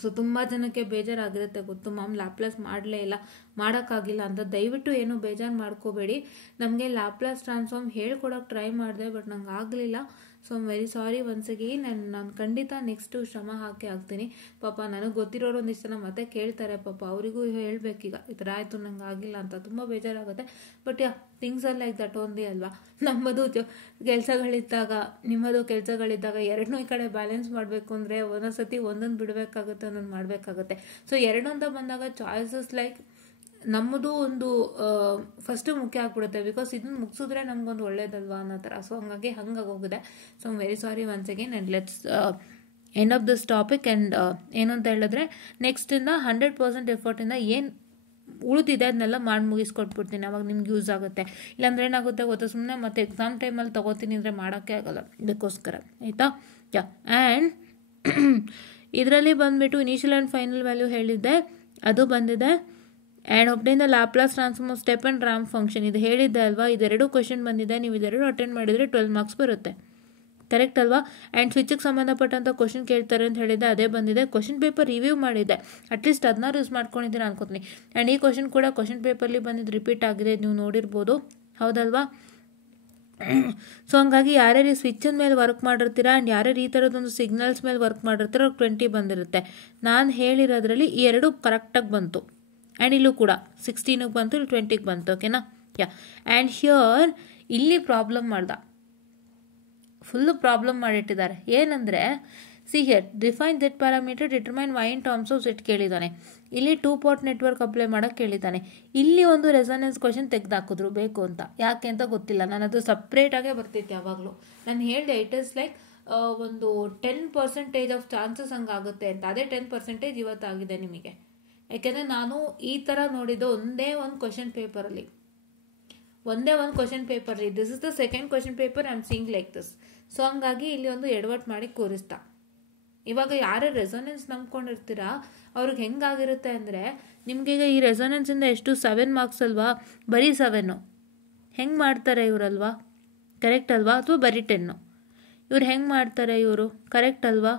ಸೊ ತುಂಬ ಜನಕ್ಕೆ ಬೇಜಾರಾಗಿರುತ್ತೆ ಗೊತ್ತು, ಮ್ಯಾಮ್ ಲ್ಯಾಪ್ಲಾಸ್ ಮಾಡಲೇ ಇಲ್ಲ, ಮಾಡೋಕ್ಕಾಗಿಲ್ಲ ಅಂತ. ದಯವಿಟ್ಟು ಏನು ಬೇಜಾರು ಮಾಡ್ಕೋಬೇಡಿ. ನಮಗೆ ಲ್ಯಾಪ್ಲಾಸ್ ಟ್ರಾನ್ಸ್ಫಾರ್ಮ್ ಹೇಳ್ಕೊಡೋಕೆ ಟ್ರೈ ಮಾಡಿದೆ, ಬಟ್ ನಂಗೆ ಆಗಲಿಲ್ಲ. So I'm very sorry once again. ನಾನು ಖಂಡಿತ ನೆಕ್ಸ್ಟು ಶ್ರಮ ಹಾಕಿ ಆಗ್ತೀನಿ. ಪಾಪ ನನಗೆ ಗೊತ್ತಿರೋರು ಒಂದಿಷ್ಟು ಜನ ಮತ್ತೆ ಕೇಳ್ತಾರೆ, ಪಾಪ ಅವರಿಗೂ ಹೇಳ್ಬೇಕೀಗ ಈ ಥರ ಆಯಿತು ನಂಗೆ ಆಗಿಲ್ಲ ಅಂತ. ತುಂಬ ಬೇಜಾರಾಗುತ್ತೆ. But yeah, things are like that only ಅಲ್ವಾ. ನಮ್ಮದು ಕೆಲಸಗಳಿದ್ದಾಗ ನಿಮ್ಮದು ಕೆಲಸಗಳಿದ್ದಾಗ ಎರಡನ್ನೂ ಈ ಕಡೆ ಬ್ಯಾಲೆನ್ಸ್ ಮಾಡಬೇಕು ಅಂದರೆ ಒಂದೊಂದ್ಸತಿ ಒಂದೊಂದು ಬಿಡಬೇಕಾಗುತ್ತೆ, ಒಂದೊಂದು ಮಾಡಬೇಕಾಗುತ್ತೆ. ಸೊ ಎರಡೊಂದ ಬಂದಾಗ ಚಾಯ್ಸಸ್ ಲೈಕ್ ನಮ್ಮದು ಒಂದು ಫಸ್ಟು ಮುಖ್ಯ ಆಗ್ಬಿಡುತ್ತೆ. ಬಿಕಾಸ್ ಇದನ್ನು ಮುಗಿಸಿದ್ರೆ ನಮಗೊಂದು ಒಳ್ಳೇದಲ್ವಾ ಅನ್ನೋ ಥರ. ಸೊ ಹಂಗಾಗಿ ಹೋಗಿದೆ. So I'm very sorry once again. And let's end of this topic. And ಏನು ಅಂತ ಹೇಳಿದ್ರೆ ನೆಕ್ಸ್ಟಿಂದ 100% ಎಫರ್ಟಿಂದ ಏನು ಉಳಿದಿದೆ ಅದನ್ನೆಲ್ಲ ಮಾಡಿ ಮುಗಿಸ್ಕೊಟ್ಬಿಡ್ತೀನಿ. ಅವಾಗ ನಿಮ್ಗೆ ಯೂಸ್ ಆಗುತ್ತೆ. ಇಲ್ಲಾಂದ್ರೆ ಏನಾಗುತ್ತೆ ಗೊತ್ತಾ, ಸುಮ್ಮನೆ ಮತ್ತೆ ಎಕ್ಸಾಮ್ ಟೈಮಲ್ಲಿ ತೊಗೋತೀನಿ ಅಂದರೆ ಮಾಡೋಕ್ಕೆ ಆಗಲ್ಲ. ಇದಕ್ಕೋಸ್ಕರ ಆಯಿತಾ? ಯಾ. ಆ್ಯಂಡ್ ಇದರಲ್ಲಿ ಬಂದುಬಿಟ್ಟು ಇನಿಷಿಯಲ್ ಆ್ಯಂಡ್ ಫೈನಲ್ ವ್ಯಾಲ್ಯೂ ಹೇಳಿದ್ದೆ, ಅದು ಬಂದಿದೆ. ಆ್ಯಂಡ್ ಒಬ್ನಿಂದ Laplace transform step and ramp function ಇದು ಹೇಳಿದ್ದೆ ಅಲ್ವಾ. ಇದೆರಡು ಕ್ವಶನ್ ಬಂದಿದೆ. ನೀವು ಇದೆರಡು ಅಟೆಂಡ್ ಮಾಡಿದರೆ 12 ಮಾರ್ಕ್ಸ್ ಬರುತ್ತೆ, ಕರೆಕ್ಟ್ ಅಲ್ವಾ? ಆ್ಯಂಡ್ ಸ್ವಿಚ್ಗೆ ಸಂಬಂಧಪಟ್ಟಂಥ ಕ್ವಶನ್ ಕೇಳ್ತಾರೆ ಅಂತ ಹೇಳಿದ್ದೆ, ಅದೇ ಬಂದಿದೆ. ಕ್ವಶನ್ ಪೇಪರ್ ರಿವ್ಯೂ ಮಾಡಿದ್ದೆ, ಅಟ್ಲೀಸ್ಟ್ ಅದನ್ನ ಯೂಸ್ ಮಾಡ್ಕೊಂಡಿದ್ದೀನಿ ಅನ್ಕೋತೀನಿ. ಆ್ಯಂಡ್ ಈ ಕ್ವಶನ್ ಕೂಡ ಕ್ವಶನ್ ಪೇಪರ್ಲಿ ಬಂದಿದ್ದು ರಿಪೀಟ್ ಆಗಿದೆ, ನೀವು ನೋಡಿರ್ಬೋದು, ಹೌದಲ್ವಾ? ಸೊ ಹಂಗಾಗಿ ಯಾರ್ಯಾರು ಸ್ವಿಚ್ಚಿನ ಮೇಲೆ ವರ್ಕ್ ಮಾಡಿರ್ತೀರಾ ಆ್ಯಂಡ್ ಯಾರ್ಯಾರು ಈ ಥರದೊಂದು ಸಿಗ್ನಲ್ಸ್ ಮೇಲೆ ವರ್ಕ್ ಮಾಡಿರ್ತೀರೋ 20 ಬಂದಿರುತ್ತೆ. ನಾನು ಹೇಳಿರೋದ್ರಲ್ಲಿ ಈ ಎರಡು ಕರೆಕ್ಟಾಗಿ ಬಂತು. ಆ್ಯಂಡ್ ಇಲ್ಲೂ ಕೂಡ 16ಗೆ ಬಂತು, ಇಲ್ಲಿ 20ಗೆ ಬಂತು. ಓಕೆನಾ? ಯಾ. ಆ್ಯಂಡ್ ಹಿಯರ್ ಇಲ್ಲಿ ಫುಲ್ಲು ಪ್ರಾಬ್ಲಮ್ ಮಾಡಿಟ್ಟಿದ್ದಾರೆ. ಏನಂದರೆ see here define Z parameter, determine Y in terms of Z ಕೇಳಿದ್ದಾನೆ. ಇಲ್ಲಿ 2 ಪೋರ್ಟ್ ನೆಟ್ವರ್ಕ್ ಅಪ್ಲೈ ಮಾಡೋಕ್ಕೆ ಕೇಳಿದ್ದಾನೆ. ಇಲ್ಲಿ ಒಂದು ರೆಸೊನೆನ್ಸ್ ಕ್ವಶನ್ ತೆಗೆದಾಕಿದ್ರು ಬೇಕು ಅಂತ, ಯಾಕೆ ಅಂತ ಗೊತ್ತಿಲ್ಲ. ನಾನು ಅದು ಸಪ್ರೇಟಾಗೇ ಬರ್ತಿತ್ತು ಯಾವಾಗಲೂ. ನಾನು ಹೇಳಿದೆ ಇಟ್ ಇಸ್ ಲೈಕ್ ಒಂದು 10% ಆಫ್ ಚಾನ್ಸಸ್ ಹಂಗಾಗುತ್ತೆ ಅಂತ. ಅದೇ 10% ಇವತ್ತಾಗಿದೆ ನಿಮಗೆ. ಯಾಕೆಂದರೆ ನಾನು ಈ ಥರ ನೋಡಿದ್ದು ಒಂದೇ ಒಂದು ಕ್ವಶನ್ ಪೇಪರಲ್ಲಿ. This is the second question paper I am seeing like this. So ಹಂಗಾಗಿ ಇಲ್ಲಿ ಒಂದು ಎಡವಟ್ ಮಾಡಿ ಕೂರಿಸ್ತಾ. ಇವಾಗ ಯಾರೇ ರೆಸೊನೆನ್ಸ್ ನಂಬ್ಕೊಂಡಿರ್ತೀರಾ ಅವ್ರಿಗೆ ಹೆಂಗಾಗಿರುತ್ತೆ ಅಂದರೆ, ನಿಮಗೀಗ ಈ ರೆಸೊನೆನ್ಸಿಂದ ಎಷ್ಟು 7 ಮಾರ್ಕ್ಸ್ ಅಲ್ವಾ, ಬರೀ 7 ಹೆಂಗೆ ಮಾಡ್ತಾರೆ ಇವರಲ್ವಾ, ಕರೆಕ್ಟ್ ಅಲ್ವಾ? ಅಥವಾ ಬರೀ 10 ಇವ್ರು ಹೆಂಗೆ ಮಾಡ್ತಾರೆ ಇವರು, ಕರೆಕ್ಟ್ ಅಲ್ವಾ?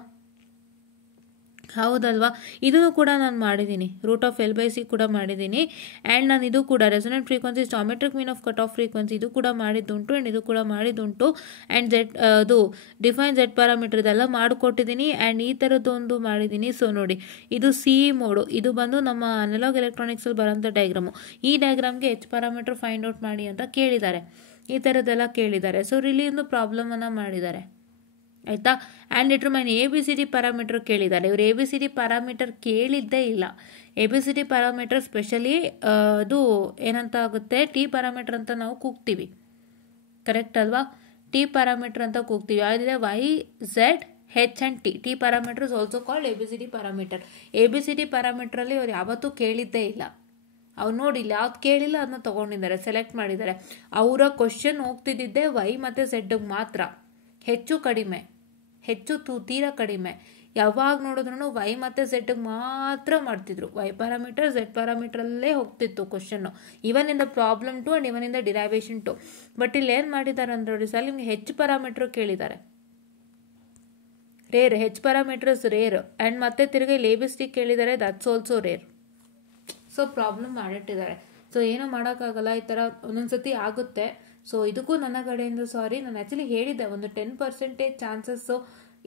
ಹೌದಲ್ವಾ? ಇದನ್ನು ಕೂಡ ನಾನು ಮಾಡಿದ್ದೀನಿ, √L/C ಕೂಡ ಮಾಡಿದ್ದೀನಿ. ಆ್ಯಂಡ್ ನಾನು ಇದು ಕೂಡ resonant frequency, geometric mean off cut off frequency ಇದು ಕೂಡ ಮಾಡಿದ್ದುಂಟು. ಆ್ಯಂಡ್ ಇದು ಕೂಡ ಮಾಡಿದ್ದುಂಟು. ಆ್ಯಂಡ್ ಅದು ಡಿಫೈನ್ Z ಪ್ಯಾರಾಮೀಟರ್ ಇದೆಲ್ಲ ಮಾಡಿಕೊಟ್ಟಿದ್ದೀನಿ. ಆ್ಯಂಡ್ ಈ ಥರದ್ದೊಂದು ಮಾಡಿದ್ದೀನಿ. ಸೊ ನೋಡಿ, ಇದು CE ಮೋಡು, ಇದು ಬಂದು ನಮ್ಮ ಅನಲಾಗ್ ಎಲೆಕ್ಟ್ರಾನಿಕ್ಸಲ್ಲಿ ಬರೋಂಥ ಡಯಾಗ್ರಾಮು. ಈ ಡಯಾಗ್ರಾಮ್ಗೆ H ಪ್ಯಾರಾಮೀಟರ್ ಫೈಂಡ್ ಔಟ್ ಮಾಡಿ ಅಂತ ಕೇಳಿದ್ದಾರೆ, ಈ ಥರದ್ದೆಲ್ಲ ಕೇಳಿದ್ದಾರೆ. ಸೊ ಇಲ್ಲಿ ಒಂದು ಪ್ರಾಬ್ಲಮನ್ನು ಮಾಡಿದ್ದಾರೆ, ಆಯಿತಾ. ಆ್ಯಂಡ್ ಡಿಟರ್ಮೈನ್ ABCD ಪ್ಯಾರಾಮೀಟರ್ ಕೇಳಿದ್ದಾರೆ. ಇವರು ABCD ಪ್ಯಾರಾಮೀಟರ್ ಕೇಳಿದ್ದೇ ಇಲ್ಲ. ABCD ಪ್ಯಾರಾಮೀಟರ್ ಸ್ಪೆಷಲಿ ಅದು ಏನಂತ ಆಗುತ್ತೆ, T ಪ್ಯಾರಾಮೀಟರ್ ಅಂತ ನಾವು ಕೂಗ್ತೀವಿ, ಕರೆಕ್ಟ್ ಅಲ್ವಾ? T ಪ್ಯಾರಾಮೀಟರ್ ಅಂತ ಕೂಗ್ತೀವಿ. ಯಾವುದಿದೆ? Y, Z, H and T parameter is also called ABCD parameter. ABCD ಪ್ಯಾರಾಮೀಟ್ರಲ್ಲಿ ಅವ್ರು ಯಾವತ್ತೂ ಕೇಳಿದ್ದೇ ಇಲ್ಲ. ಅವ್ರು ನೋಡಿಲ್ಲ, ಯಾವ್ದು ಕೇಳಿಲ್ಲ ಅದನ್ನ ತೊಗೊಂಡಿದ್ದಾರೆ, ಸೆಲೆಕ್ಟ್ ಮಾಡಿದ್ದಾರೆ. ಅವರ ಕ್ವಶನ್ ಹೋಗ್ತಿದ್ದಿದ್ದೆ Y ಮತ್ತು Z ಮಾತ್ರ, ಹೆಚ್ಚು ಕಡಿಮೆ, ಹೆಚ್ಚು ತೀರಾ ಕಡಿಮೆ. ಯಾವಾಗ ನೋಡಿದ್ರು Y ಮತ್ತು Z ಮಾತ್ರ ಮಾಡ್ತಿದ್ರು. Y ಪ್ಯಾರಾಮೀಟರ್ Z ಪ್ಯಾರಾಮೀಟ್ರಲ್ಲೇ ಹೋಗ್ತಿತ್ತು ಕ್ವಶನ್ನು, ಇವನ್ ಇಂದ ಪ್ರಾಬ್ಲಮ್ 2 ಆ್ಯಂಡ್ ಇವನ್ ಇಂದ ಡಿರೈವೇಷನ್ 2. ಬಟ್ ಇಲ್ಲಿ ಏನು ಮಾಡಿದ್ದಾರೆ ಅಂದ್ರೆ ನೋಡಿ ಸರ್, ನಿಮ್ಗೆ H ಪ್ಯಾರಾಮೀಟರ್ ಕೇಳಿದ್ದಾರೆ, rare. H parameter is rare. And ಮತ್ತೆ ತಿರುಗಿ ABCD ಕೇಳಿದ್ದಾರೆ, that's also rare. So problem ಮಾಡಿಟ್ಟಿದ್ದಾರೆ. ಸೊ ಏನೂ ಮಾಡೋಕ್ಕಾಗಲ್ಲ, ಈ ಥರ ಒಂದೊಂದ್ಸತಿ ಆಗುತ್ತೆ. ಸೊ ಇದಕ್ಕೂ ನನ್ನ ಕಡೆಯಿಂದ ಸಾರಿ. ನಾನು ಆ್ಯಕ್ಚುಲಿ ಹೇಳಿದ್ದೆ ಒಂದು 10% ಚಾನ್ಸಸ್ಸು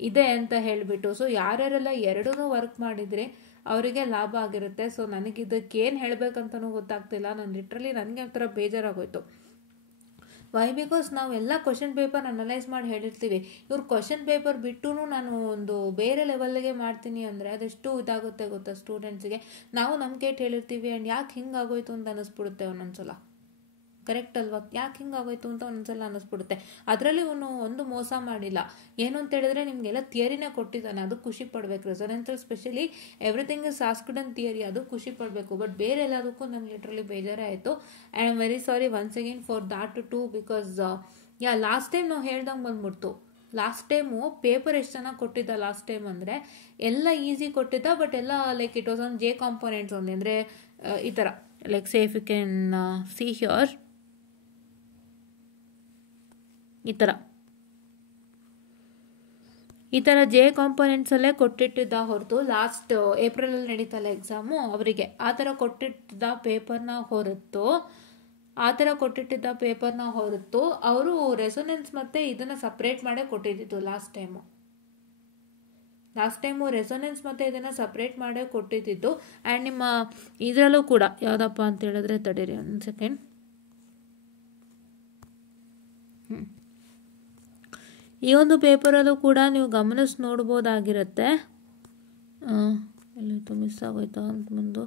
ಇದೆ ಅಂತ ಹೇಳಿಬಿಟ್ಟು. ಸೊ ಯಾರ್ಯಾರೆಲ್ಲ ಎರಡೂ ವರ್ಕ್ ಮಾಡಿದರೆ ಅವರಿಗೆ ಲಾಭ ಆಗಿರುತ್ತೆ. ಸೊ ನನಗೆ ಇದಕ್ಕೆ ಏನು ಹೇಳಬೇಕಂತನೂ ಗೊತ್ತಾಗ್ತಿಲ್ಲ. ನಾನು ಲಿಟ್ರಲಿ ನನಗೆ ಒಂಥರ ಬೇಜಾರಾಗೋಯ್ತು. ವೈ? ಬಿಕಾಸ್ ನಾವು ಎಲ್ಲ ಕ್ವಶನ್ ಪೇಪರ್ ಅನಲೈಸ್ ಮಾಡಿ ಹೇಳಿರ್ತೀವಿ. ಇವ್ರು ಕ್ವಶನ್ ಪೇಪರ್ ಬಿಟ್ಟು ನಾನು ಒಂದು ಬೇರೆ ಲೆವೆಲ್ಗೆ ಮಾಡ್ತೀನಿ ಅಂದರೆ ಅದೆಷ್ಟು ಇದಾಗುತ್ತೆ ಗೊತ್ತಾ ಸ್ಟೂಡೆಂಟ್ಸಿಗೆ. ನಾವು ನಂಬಿಕೆ ಹೇಳಿರ್ತೀವಿ ಆ್ಯಂಡ್ ಯಾಕೆ ಹಿಂಗಾಗೋಯ್ತು ಅಂತ ಅನ್ನಿಸ್ಬಿಡುತ್ತೆ ಒಂದೊಂದ್ಸಲ, ಕರೆಕ್ಟ್ ಅಲ್ವಾ? ಯಾಕೆ ಹಿಂಗಾಗೋಯ್ತು ಅಂತ ಒಂದೊಂದ್ಸಲ ಅನ್ನಿಸ್ಬಿಡುತ್ತೆ. ಅದರಲ್ಲಿ ಇವನು ಒಂದು ಮೋಸ ಮಾಡಿಲ್ಲ. ಏನು ಅಂತ ಹೇಳಿದ್ರೆ ನಿಮಗೆಲ್ಲ ಥಿಯರಿನೇ ಕೊಟ್ಟಿದ್ದಾನೆ, ಅದು ಖುಷಿ ಪಡಬೇಕು. ರೆಸೊನೆನ್ಸಲ್ಲಿ specially everything is asked in theory, ಅದು ಖುಷಿ ಪಡಬೇಕು. ಬಟ್ ಬೇರೆ ಎಲ್ಲದಕ್ಕೂ ನನಗೆ ಲಿಟ್ರಲಿ ಬೇಜಾರೇ ಆಯಿತು. I am very sorry once again for that too because last time ನಾವು ಹೇಳ್ದಂಗೆ ಬಂದ್ಬಿಡ್ತು. ಲಾಸ್ಟ್ ಟೈಮು ಪೇಪರ್ ಎಷ್ಟು ಚೆನ್ನಾಗಿ ಕೊಟ್ಟಿದ್ದ ಲಾಸ್ಟ್ ಟೈಮ್ ಅಂದರೆ ಎಲ್ಲ ಈಸಿ ಕೊಟ್ಟಿದ್ದ. ಬಟ್ ಎಲ್ಲ like it was on J components only. ಅಂದರೆ ಈ ಥರ like say if you can see here, ಈ ಥರ J ಕಾಂಪೋನೆಂಟ್ಸಲ್ಲೇ ಕೊಟ್ಟಿಟ್ಟಿದ್ದ ಹೊರತು ಲಾಸ್ಟ್ ಏಪ್ರಿಲಲ್ಲಿ ನಡೀತಲ್ಲ ಎಕ್ಸಾಮು ಅವರಿಗೆ ಆ ಥರ ಕೊಟ್ಟಿಟ್ಟಿದ್ದ ಪೇಪರ್ನ ಹೊರತು ಅವರು ರೆಸೊನೆನ್ಸ್ ಮತ್ತು ಇದನ್ನು ಸಪ್ರೇಟ್ ಮಾಡೇ ಕೊಟ್ಟಿದ್ದಿತ್ತು ಲಾಸ್ಟ್ ಟೈಮು ರೆಸೊನೆನ್ಸ್ ಮತ್ತು ಇದನ್ನು ಸಪ್ರೇಟ್ ಮಾಡೇ ಕೊಟ್ಟಿದ್ದಿತ್ತು. ಆ್ಯಂಡ್ ನಿಮ್ಮ ಇದರಲ್ಲೂ ಕೂಡ ಯಾವುದಪ್ಪ ಅಂತ ಹೇಳಿದ್ರೆ, ತಡೀರಿ ಒಂದು ಸೆಕೆಂಡ್, ಈ ಒಂದು ಪೇಪರಲ್ಲೂ ಕೂಡ ನೀವು ಗಮನಿಸಿ ನೋಡ್ಬೋದಾಗಿರುತ್ತೆ. ಎಲ್ಲೂ ಮಿಸ್ ಆಗೋಯ್ತಾ ಅಂತ ಮುಂದೆ,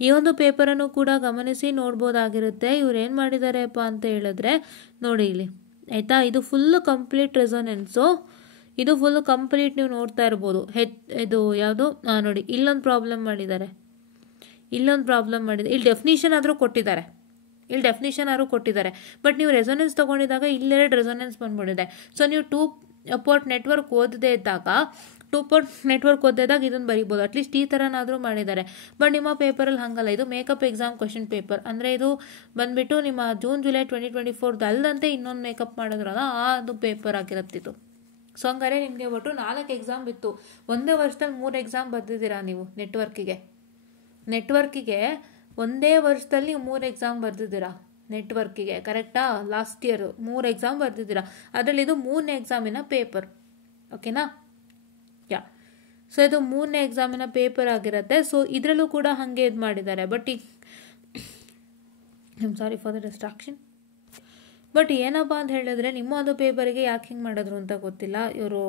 ಈ ಒಂದು ಪೇಪರನ್ನು ಕೂಡ ಗಮನಿಸಿ ನೋಡ್ಬೋದಾಗಿರುತ್ತೆ. ಇವ್ರು ಏನು ಮಾಡಿದಾರೆಪ್ಪ ಅಂತ ಹೇಳಿದ್ರೆ ನೋಡಿ ಇಲ್ಲಿ, ಆಯಿತಾ. ಇದು ಫುಲ್ಲು ಕಂಪ್ಲೀಟ್ ರೆಸೊನೆನ್ಸು, ಇದು ಫುಲ್ ಕಂಪ್ಲೀಟ್ ನೀವು ನೋಡ್ತಾ ಇರ್ಬೋದು. ಇದು ಯಾವುದು ನೋಡಿ, ಇಲ್ಲೊಂದು ಪ್ರಾಬ್ಲಮ್ ಮಾಡಿದ್ದಾರೆ, ಇಲ್ಲಿ ಡೆಫಿನಿಷನ್ ಆದರೂ ಕೊಟ್ಟಿದ್ದಾರೆ. ಬಟ್ ನೀವು ರೆಸೊನೆನ್ಸ್ ತೊಗೊಂಡಿದ್ದಾಗ ಇಲ್ಲೆರಡು ರೆಸೊನೆನ್ಸ್ ಬಂದ್ಬಿಟ್ಟಿದೆ. ಸೊ ನೀವು 2 ಪೋರ್ಟ್ ನೆಟ್ವರ್ಕ್ ಓದದೇ ಇದ್ದಾಗ ಇದನ್ನು ಬರೀಬೋದು. ಅಟ್ಲೀಸ್ಟ್ ಈ ಥರನಾದರೂ ಮಾಡಿದ್ದಾರೆ. ಬಟ್ ನಿಮ್ಮ ಪೇಪರಲ್ಲಿ ಹಾಗಲ್ಲ, ಇದು ಮೇಕಪ್ ಎಕ್ಸಾಮ್ ಕ್ವಶನ್ ಪೇಪರ್. ಅಂದರೆ ಇದು ಬಂದುಬಿಟ್ಟು ನಿಮ್ಮ ಜೂನ್ ಜುಲೈ 2024 ಅಲ್ಲದಂತೆ ಇನ್ನೊಂದು ಮೇಕಪ್ ಮಾಡಿದ್ರಲ್ಲ ಅದು ಪೇಪರ್ ಆಗಿರುತ್ತಿತ್ತು. ಸೊ ಹಂಗಾರೆ ನಿಮಗೆ ಒಟ್ಟು 4 ಎಕ್ಸಾಮ್ ಇತ್ತು. ಒಂದೇ ವರ್ಷದಲ್ಲಿ 3 ಎಕ್ಸಾಮ್ ಬರೆದಿದ್ದೀರಾ ನೀವು ನೆಟ್ವರ್ಕಿಗೆ ಒಂದೇ ವರ್ಷದಲ್ಲಿ 3 ಎಕ್ಸಾಮ್ ಬರೆದಿದ್ದೀರಾ ನೆಟ್ವರ್ಕಿಗೆ, ಕರೆಕ್ಟಾ? ಲಾಸ್ಟ್ ಇಯರ್ 3 ಎಕ್ಸಾಮ್ ಬರೆದಿದ್ದೀರಾ. ಅದರಲ್ಲಿ ಇದು 3ನೇ ಎಕ್ಸಾಮಿನ ಪೇಪರ್, ಓಕೆನಾ? ಸೊ ಇದು 3ನೇ ಎಕ್ಸಾಮಿನ ಪೇಪರ್ ಆಗಿರುತ್ತೆ. ಸೊ ಇದರಲ್ಲೂ ಕೂಡ ಹಾಗೆ ಇದು ಮಾಡಿದ್ದಾರೆ. But sorry for the distraction. But ಏನಪ್ಪ ಅಂತ ಹೇಳಿದ್ರೆ ನಿಮ್ಮ ಒಂದು ಪೇಪರಿಗೆ ಯಾಕೆ ಹಿಂಗೆ ಮಾಡಿದ್ರು ಅಂತ ಗೊತ್ತಿಲ್ಲ. ಇವರು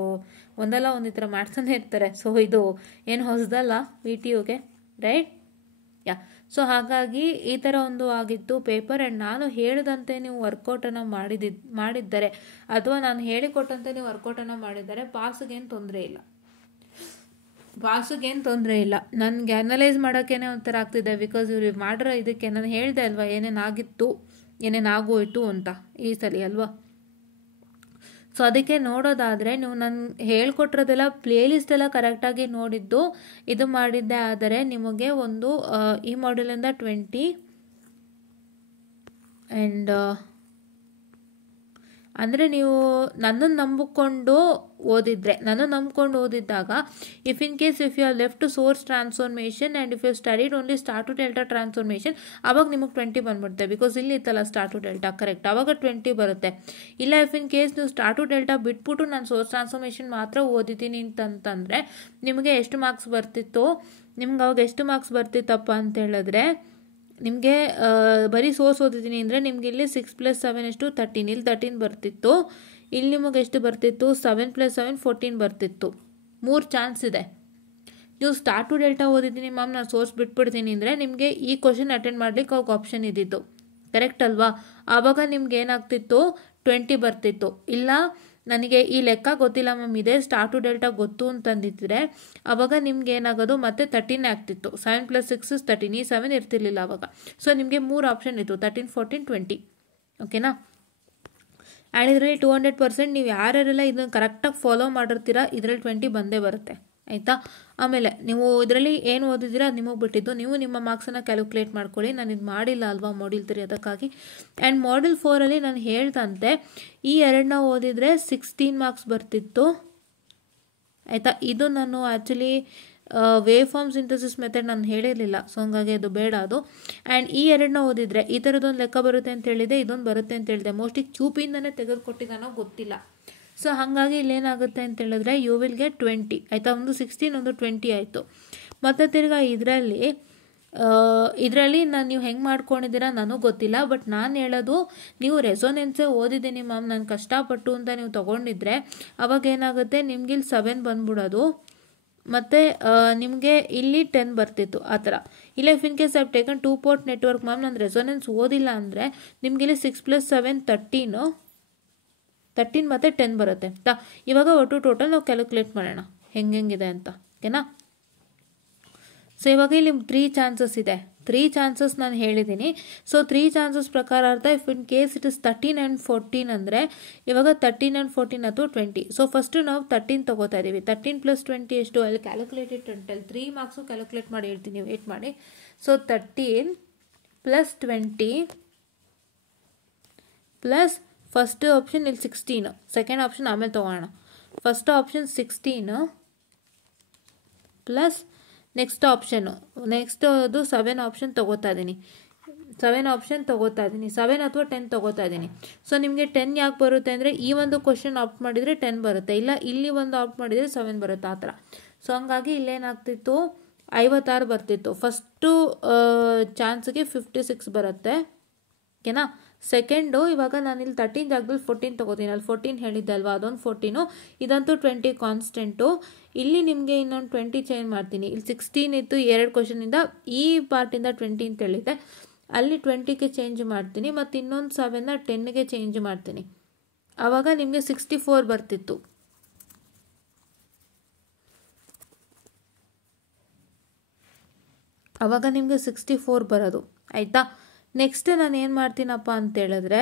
ಒಂದಲ್ಲ ಒಂದು ಈ ಥರ ಮಾಡ್ತಾನೆ ಇರ್ತಾರೆ. ಸೊ ಇದು ಏನು ಹೊಸದಲ್ಲ VTUಗೆ, ರೈಟ್? ಸೊ ಹಾಗಾಗಿ ಈ ಥರ ಒಂದು ಆಗಿತ್ತು ಪೇಪರ್. ಆ್ಯಂಡ್ ನಾನು ಹೇಳಿದಂತೆ ನೀವು ವರ್ಕೌಟನ್ನು ಮಾಡಿದ್ದರೆ ಅಥವಾ ನಾನು ಹೇಳಿಕೊಟ್ಟಂತೆ ನೀವು ವರ್ಕೌಟನ್ನು ಮಾಡಿದ್ದಾರೆ ಪಾಸಿಗೇನು ತೊಂದರೆ ಇಲ್ಲ. ನನಗೆ ಅನಲೈಸ್ ಮಾಡೋಕ್ಕೇನೆ ಒಂಥರ ಆಗ್ತಿದೆ. ಬಿಕಾಸ್ ಇವ್ರು ಮಾಡಿರೋ ಇದಕ್ಕೆ ನಾನು ಹೇಳಿದೆ ಅಲ್ವಾ ಏನೇನಾಗಿತ್ತು ಏನೇನಾಗೋಯ್ತು ಅಂತ ಈ ಸಲ ಅಲ್ವಾ. ಸೊ ಅದಕ್ಕೆ ನೋಡೋದಾದರೆ ನೀವು ನಾನು ಹೇಳ್ಕೊಟ್ಟಿರೋದೆಲ್ಲ ಪ್ಲೇಲಿಸ್ಟ್ ಎಲ್ಲ ಕರೆಕ್ಟಾಗಿ ನೋಡಿದ್ದು ಇದು ಮಾಡಿದ್ದೆ ಆದರೆ ನಿಮಗೆ ಒಂದು ಈ ಮಾಡೆಲಿಂದ 20 ಆ್ಯಂಡ್ ಅಂದರೆ ನೀವು ನನ್ನನ್ನು ನಂಬಿಕೊಂಡು ಓದಿದ್ದಾಗ if in case if you are left to source transformation and if you studied only star to delta transformation ಆವಾಗ ನಿಮಗೆ 20 ಬಂದ್ಬಿಡುತ್ತೆ. ಬಿಕಾಸ್ ಇಲ್ಲಿ ಇತ್ತಲ್ಲ ಸ್ಟಾರ್ ಟು ಡೆಲ್ಟಾ, ಕರೆಕ್ಟ್, ಆವಾಗ 20 ಬರುತ್ತೆ. ಇಲ್ಲ ಇಫ್ ಇನ್ ಕೇಸ್ ನೀವು ಸ್ಟಾರ್ ಟು ಡೆಲ್ಟಾ ಬಿಟ್ಬಿಟ್ಟು ನಾನು ಸೋರ್ಸ್ ಟ್ರಾನ್ಸ್ಫಾರ್ಮೇಷನ್ ಮಾತ್ರ ಓದಿದ್ದೀನಿ ಅಂತಂದರೆ ನಿಮಗೆ ಎಷ್ಟು ಮಾರ್ಕ್ಸ್ ಬರ್ತಿತ್ತು, ನಿಮ್ಗೆ ಅವಾಗ ಎಷ್ಟು ಮಾರ್ಕ್ಸ್ ಬರ್ತಿತ್ತಪ್ಪ ಅಂತ ಹೇಳಿದ್ರೆ, ನಿಮಗೆ ಬರೀ ಸೋರ್ಸ್ ಓದಿದ್ದೀನಿ ಅಂದರೆ ನಿಮ್ಗೆ ಇಲ್ಲಿ 6 + 7 ಎಷ್ಟು 13, ಇಲ್ಲಿ 13 ಬರ್ತಿತ್ತು. ಇಲ್ಲಿ ನಿಮಗೆ ಎಷ್ಟು ಬರ್ತಿತ್ತು, 7 + 7 14 ಬರ್ತಿತ್ತು. 3 ಚಾನ್ಸ್ ಇದೆ. ನೀವು ಸ್ಟಾರ್ ಟು ಡೆಲ್ಟಾ ಓದಿದ್ದೀನಿ ಮ್ಯಾಮ್ ನಾನು ಸೋರ್ಸ್ ಬಿಟ್ಬಿಡ್ತೀನಿ ಅಂದರೆ ನಿಮಗೆ ಈ ಕ್ವಶನ್ ಅಟೆಂಡ್ ಮಾಡ್ಲಿಕ್ಕೆ ಅವಾಗ ಆಪ್ಷನ್ ಇದ್ದಿತ್ತು, ಕರೆಕ್ಟ್ ಅಲ್ವಾ? ಆವಾಗ ನಿಮ್ಗೆ ಏನಾಗ್ತಿತ್ತು, 20 ಬರ್ತಿತ್ತು. ಇಲ್ಲ ನನಗೆ ಈ ಲೆಕ್ಕ ಗೊತ್ತಿಲ್ಲ ಮ್ಯಾಮ್, ಇದೇ ಸ್ಟಾರ್ ಟು ಡೆಲ್ಟಾ ಗೊತ್ತು ಅಂತಂದಿದ್ರೆ ಆವಾಗ ನಿಮ್ಗೆ ಏನಾಗೋದು ಮತ್ತೆ 13 ಆಗ್ತಿತ್ತು. 7 + 6 is 13, ಈ 7 ಇರ್ತಿರ್ಲಿಲ್ಲ ಆವಾಗ. ಸೊ ನಿಮಗೆ 3 ಆಪ್ಷನ್ ಇತ್ತು, 13, 14, 20. ಓಕೆನಾ? ಆ್ಯಂಡ್ ಇದರಲ್ಲಿ 200% ನೀವು ಯಾರ್ಯಾರೆಲ್ಲ ಇದನ್ನು ಕರೆಕ್ಟಾಗಿ ಫಾಲೋ ಮಾಡಿರ್ತೀರಾ ಇದರಲ್ಲಿ 20 ಬಂದೇ ಬರುತ್ತೆ, ಆಯಿತಾ? ಆಮೇಲೆ ನೀವು ಇದರಲ್ಲಿ ಏನು ಓದಿದ್ದೀರಾ ಅದು ನಿಮಗೆ ಬಿಟ್ಟಿದ್ದು, ನೀವು ನಿಮ್ಮ ಮಾರ್ಕ್ಸನ್ನು ಕ್ಯಾಲ್ಕುಲೇಟ್ ಮಾಡ್ಕೊಳ್ಳಿ. ನಾನು ಇದು ಮಾಡಿಲ್ಲ ಅಲ್ವಾ ಮಾಡ್ಯೂಲ್ 3, ಅದಕ್ಕಾಗಿ. ಆ್ಯಂಡ್ ಮಾಡ್ಯೂಲ್ 4ಅಲ್ಲಿ ನಾನು ಹೇಳ್ದಂತೆ ಈ ಎರಡನ್ನ ಓದಿದರೆ 16 ಮಾರ್ಕ್ಸ್ ಬರ್ತಿತ್ತು, ಆಯಿತಾ? ಇದು ನಾನು actually waveform synthesis method ನಾನು ಹೇಳಿರಲಿಲ್ಲ, ಸೊ ಹಂಗಾಗಿ ಅದು ಬೇಡ ಅದು. ಆ್ಯಂಡ್ ಈ ಎರಡನ್ನ ಓದಿದರೆ ಈ ಥರದೊಂದು ಲೆಕ್ಕ ಬರುತ್ತೆ ಅಂತ ಹೇಳಿದೆ, ಇದೊಂದು ಬರುತ್ತೆ ಅಂತ ಹೇಳಿದೆ. ಮೋಸ್ಟ್ಲಿ ಕ್ಯೂಪಿಂದನೇ ತೆಗೆದುಕೊಟ್ಟಿದ್ದಾನೋ ಗೊತ್ತಿಲ್ಲ. ಸೊ ಹಾಗಾಗಿ ಇಲ್ಲೇನಾಗುತ್ತೆ ಅಂತ ಹೇಳಿದ್ರೆ ಯು ವಿಲ್ ಗೆಟ್ 20, ಆಯಿತಾ? ಒಂದು 16, ಒಂದು 20 ಆಯಿತು. ಮತ್ತು ತಿರ್ಗಾ ಇದರಲ್ಲಿ ನೀವು ಹೆಂಗೆ ಮಾಡ್ಕೊಂಡಿದ್ದೀರಾ ನನಗೆ ಗೊತ್ತಿಲ್ಲ. ಬಟ್ ನಾನು ಹೇಳೋದು, ನೀವು ರೆಸೊನೆನ್ಸೇ ಓದಿದ್ದೀನಿ ಮ್ಯಾಮ್ ನಾನು ಕಷ್ಟಪಟ್ಟು ಅಂತ ನೀವು ತೊಗೊಂಡಿದ್ರೆ ಅವಾಗ ಏನಾಗುತ್ತೆ, ನಿಮ್ಗೆ ಇಲ್ಲಿ 7 ಬಂದ್ಬಿಡೋದು, ಮತ್ತು ನಿಮಗೆ ಇಲ್ಲಿ 10 ಬರ್ತಿತ್ತು ಆ ಥರ. ಇಲ್ಲ if in case I have taken 2 port network ma'am ನಾನು ರೆಸೊನೆನ್ಸ್ ಓದಿಲ್ಲ ಅಂದರೆ ನಿಮ್ಗೆ ಇಲ್ಲಿ 6 + 7 13 ಮತ್ತು 10 ಬರುತ್ತೆ. ಇವಾಗ ಒಟ್ಟು ಟೋಟಲ್ ನಾವು ಕ್ಯಾಲ್ಕುಲೇಟ್ ಮಾಡೋಣ ಹೆಂಗಿದೆ ಅಂತ, ಓಕೆನಾ? ಸೊ ಇವಾಗ ಇಲ್ಲಿ 3 ಚಾನ್ಸಸ್ ಇದೆ. 3 ಚಾನ್ಸಸ್ ನಾನು ಹೇಳಿದ್ದೀನಿ. ಸೊ 3 ಚಾನ್ಸಸ್ ಪ್ರಕಾರ ಅರ್ಥ, if in case it is 13 and 14 ಅಂದರೆ ಇವಾಗ 13 and 14 ಅಥವಾ 20. ಸೊ ಫಸ್ಟು ನಾವು 13 ತೊಗೋತಾ ಇದ್ದೀವಿ. 13 + 20 ಎಷ್ಟು, ಅಲ್ಲಿ ಕ್ಯಾಲ್ಕುಲೇಟೆಡ್ 3 ಮಾರ್ಕ್ಸು ಕ್ಯಾಲ್ಕುಲೇಟ್ ಮಾಡಿ ಹೇಳ್ತೀನಿ, ವೇಟ್ ಮಾಡಿ. ಸೊ 13 + 20 ಪ್ಲಸ್ ಫಸ್ಟ್ ಆಪ್ಷನ್ ಇಲ್ಲಿ 16, ಸೆಕೆಂಡ್ ಆಪ್ಷನ್ ಆಮೇಲೆ ತೊಗೋಣ. ಫಸ್ಟ್ ಆಪ್ಷನ್ 16 ಪ್ಲಸ್ ನೆಕ್ಸ್ಟ್ ಆಪ್ಷನ್ನು, ಅದು 7 ಆಪ್ಷನ್ ತೊಗೋತಾ ಇದ್ದೀನಿ. 7 ಅಥವಾ 10 ತೊಗೋತಾ ಇದ್ದೀನಿ. ಸೊ ನಿಮಗೆ 10 ಯಾಕೆ ಬರುತ್ತೆ ಅಂದರೆ ಈ ಒಂದು ಕ್ವಶನ್ ಆಪ್ಟ್ ಮಾಡಿದರೆ 10 ಬರುತ್ತೆ, ಇಲ್ಲ ಇಲ್ಲಿ ಒಂದು ಆಪ್ಟ್ ಮಾಡಿದರೆ 7 ಬರುತ್ತೆ, ಆ ಥರ. ಸೊ ಹಂಗಾಗಿ ಇಲ್ಲೇನಾಗ್ತಿತ್ತು, 56 ಬರ್ತಿತ್ತು. ಫಸ್ಟು ಚಾನ್ಸ್ಗೆ 56 ಬರುತ್ತೆ, ಓಕೆನಾ? ಸೆಕೆಂಡು, ಇವಾಗ ನಾನು ಇಲ್ಲಿ 13 ಜಾಗದಲ್ಲಿ 14 ತೊಗೋತೀನಿ. ಅಲ್ಲಿ 14 ಹೇಳಿದ್ದೆ ಅಲ್ವಾ, ಅದೊಂದು 14, ಇದಂತೂ 20 ಕಾನ್ಸ್ಟೆಂಟು. ಇಲ್ಲಿ ನಿಮಗೆ ಇನ್ನೊಂದು 20 ಚೇಂಜ್ ಮಾಡ್ತೀನಿ. ಇಲ್ಲಿ 16 ಇತ್ತು 2 ಕ್ವಶನಿಂದ, ಈ ಪಾರ್ಟಿಂದ 20 ಅಂತ ಹೇಳಿದ್ದೆ, ಅಲ್ಲಿ 20ಗೆ ಚೇಂಜ್ ಮಾಡ್ತೀನಿ. ಮತ್ತು ಇನ್ನೊಂದು 7ನ 10ಗೆ ಚೇಂಜ್ ಮಾಡ್ತೀನಿ. ಆವಾಗ ನಿಮಗೆ 64 ಬರ್ತಿತ್ತು. ಆವಾಗ ನಿಮಗೆ 64 ಬರೋದು, ಆಯಿತಾ? ನೆಕ್ಸ್ಟ್ ನಾನು ಏನು ಮಾಡ್ತೀನಪ್ಪ ಅಂತ ಹೇಳಿದ್ರೆ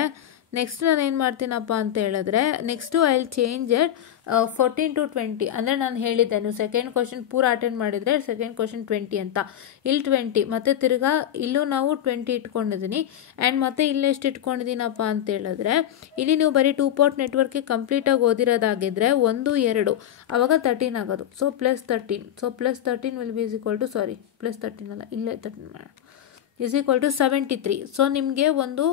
next I will change it 14 to 20. ಅಂದರೆ ನಾನು ಹೇಳಿದ್ದೆ, ನೀವು ಸೆಕೆಂಡ್ ಕ್ವಶನ್ ಪೂರ ಅಟೆಂಡ್ ಮಾಡಿದರೆ ಸೆಕೆಂಡ್ ಕ್ವಶನ್ 20 ಅಂತ, ಇಲ್ಲಿ 20 ಮತ್ತು ತಿರ್ಗಾ ಇಲ್ಲೂ ನಾವು 20 ಇಟ್ಕೊಂಡಿದ್ದೀನಿ. ಆ್ಯಂಡ್ ಮತ್ತೆ ಇಲ್ಲೆಷ್ಟು ಇಟ್ಕೊಂಡಿದ್ದೀನಪ್ಪ ಅಂತ ಹೇಳಿದ್ರೆ, ಇಲ್ಲಿ ನೀವು ಬರೀ 2 port ನೆಟ್ವರ್ಕ್ಗೆ ಕಂಪ್ಲೀಟಾಗಿ ಓದಿರೋದಾಗಿದ್ದರೆ 1, 2 ಆವಾಗ 13 ಆಗೋದು. ಸೊ +13, ಸೊ +13 ವಿಲ್ ಬಿ +13 ಅಲ್ಲ, ಇಲ್ಲೇ 13 ಮಾಡೋಣ, = 73. ಸೊ ನಿಮಗೆ ಒಂದು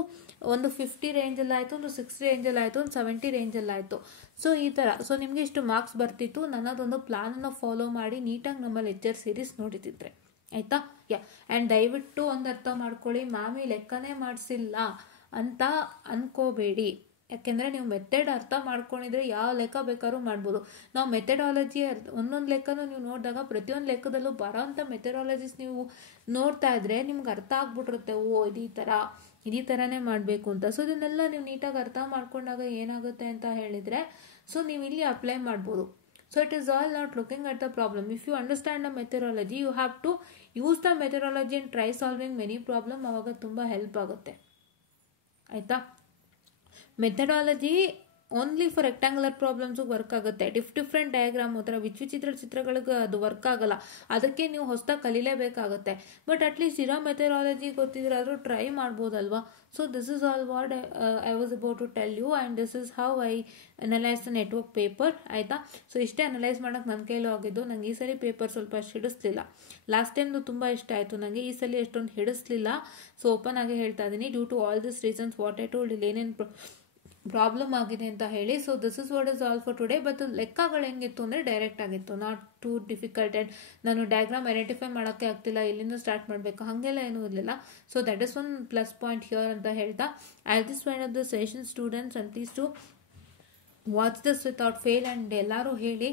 50 ರೇಂಜಲ್ಲಿ ಆಯಿತು, ಒಂದು 60 ರೇಂಜಲ್ಲಿ ಆಯಿತು, ಒಂದು 70 ರೇಂಜಲ್ಲಿ ಆಯಿತು. ಸೊ ಈ ಥರ. ಸೊ ನಿಮಗೆ ಇಷ್ಟು ಮಾರ್ಕ್ಸ್ ಬರ್ತಿತ್ತು. ನನ್ನದೊಂದು ಪ್ಲಾನನ್ನು ಫಾಲೋ ಮಾಡಿ ನೀಟಾಗಿ ನಮ್ಮ ಲೆಕ್ಚರ್ ಸೀರೀಸ್ ನೋಡಿತಿದ್ರೆ, ಆಯಿತಾ? ಆ್ಯಂಡ್ ದಯವಿಟ್ಟು ಒಂದು ಅರ್ಥ ಮಾಡ್ಕೊಳ್ಳಿ, ಮ್ಯಾಮ್ ಈ ಲೆಕ್ಕನೇ ಮಾಡಿಸಿಲ್ಲ ಅಂತ ಅಂದ್ಕೋಬೇಡಿ. ಯಾಕೆಂದರೆ ನೀವು ಮೆಥಡ್ ಅರ್ಥ ಮಾಡ್ಕೊಂಡಿದ್ರೆ ಯಾವ ಲೆಕ್ಕ ಬೇಕಾದ್ರೂ ಮಾಡ್ಬೋದು. ನಾವು ಮೆಥಡಾಲಜಿ ಒಂದೊಂದು ಲೆಕ್ಕನೂ ನೀವು ನೋಡಿದಾಗ ಪ್ರತಿಯೊಂದು ಲೆಕ್ಕದಲ್ಲೂ ಬರೋವಂಥ ಮೆಥಡಾಲಜೀಸ್ ನೀವು ನೋಡ್ತಾ ಇದ್ರೆ ನಿಮ್ಗೆ ಅರ್ಥ ಆಗ್ಬಿಟ್ಟಿರುತ್ತೆ, ಓ ಇದೇ ಥರನೇ ಮಾಡಬೇಕು ಅಂತ. ಸೊ ಇದನ್ನೆಲ್ಲ ನೀವು ನೀಟಾಗಿ ಅರ್ಥ ಮಾಡ್ಕೊಂಡಾಗ ಏನಾಗುತ್ತೆ ಅಂತ ಹೇಳಿದರೆ, ಸೊ ನೀವು ಇಲ್ಲಿ ಅಪ್ಲೈ ಮಾಡ್ಬೋದು. So it is all not looking at the problem. If you understand the methodology, you have to use the methodology and try solving many problem. ಆವಾಗ ತುಂಬ ಹೆಲ್ಪ್ ಆಗುತ್ತೆ, ಆಯಿತಾ? Methodology only for rectangular problems work ಆಗುತ್ತೆ. Different diagram ಥರ ವಿಚಿತ್ರ ಚಿತ್ರಗಳಿಗೆ ಅದು work ಆಗಲ್ಲ. ಅದಕ್ಕೆ ನೀವು ಹೊಸದಾಗಿ ಕಲೀಲೇಬೇಕಾಗುತ್ತೆ. ಬಟ್ ಅಟ್ಲೀಸ್ಟ್ ಇರೋ ಮೆಥಡಾಲಜಿ ಗೊತ್ತಿದ್ರೆ ಆದರೂ ಟ್ರೈ ಮಾಡ್ಬೋದಲ್ವಾ. So this is all what I was about to tell you, and this is how I analyse the network paper. ಆಯಿತಾ. ಸೊ ಇಷ್ಟೇ ಅನಲೈಸ್ ಮಾಡೋಕ್ಕೆ ನನ್ನ ಕೈಲೂ ಆಗಿದ್ದು. ನಂಗೆ ಈ ಸಲ ಪೇಪರ್ ಸ್ವಲ್ಪ ಅಷ್ಟು ಹಿಡಿಸ್ಲಿಲ್ಲ. ಲಾಸ್ಟ್ ಟೈಮ್ದು ತುಂಬ ಇಷ್ಟ ಆಯಿತು ನನಗೆ, ಈ ಸಲ ಎಷ್ಟೊಂದು ಹಿಡಿಸ್ಲಿಲ್ಲ. ಸೊ ಓಪನ್ ಆಗಿ ಹೇಳ್ತಾ ಇದ್ದೀನಿ, due to all this reasons what I told, ಇಲ್ಲಿ ಏನೇನು ಪ್ರಾಬ್ಲಮ್ ಆಗಿದೆ ಅಂತ ಹೇಳಿ. So this is what is all for today. But ಲೆಕ್ಕಗಳು ಹೆಂಗಿತ್ತು ಅಂದರೆ ಡೈರೆಕ್ಟ್ ಆಗಿತ್ತು, ನಾಟ್ ಟು ಡಿಫಿಕಲ್ಟ್. ಆ್ಯಂಡ್ ನಾನು ಡಯಾಗ್ರಾಮ್ ಐಡೆಂಟಿಫೈ ಮಾಡೋಕ್ಕೆ ಆಗ್ತಿಲ್ಲ, ಇಲ್ಲಿಂದ ಸ್ಟಾರ್ಟ್ ಮಾಡಬೇಕು, ಹಾಗೆಲ್ಲ ಏನೂ ಇರಲಿಲ್ಲ. So that is one plus point here ಅಂತ ಹೇಳ್ತಾ, I this one of the session students and please to watch this without fail. And ಎಲ್ಲರೂ ಹೇಳಿ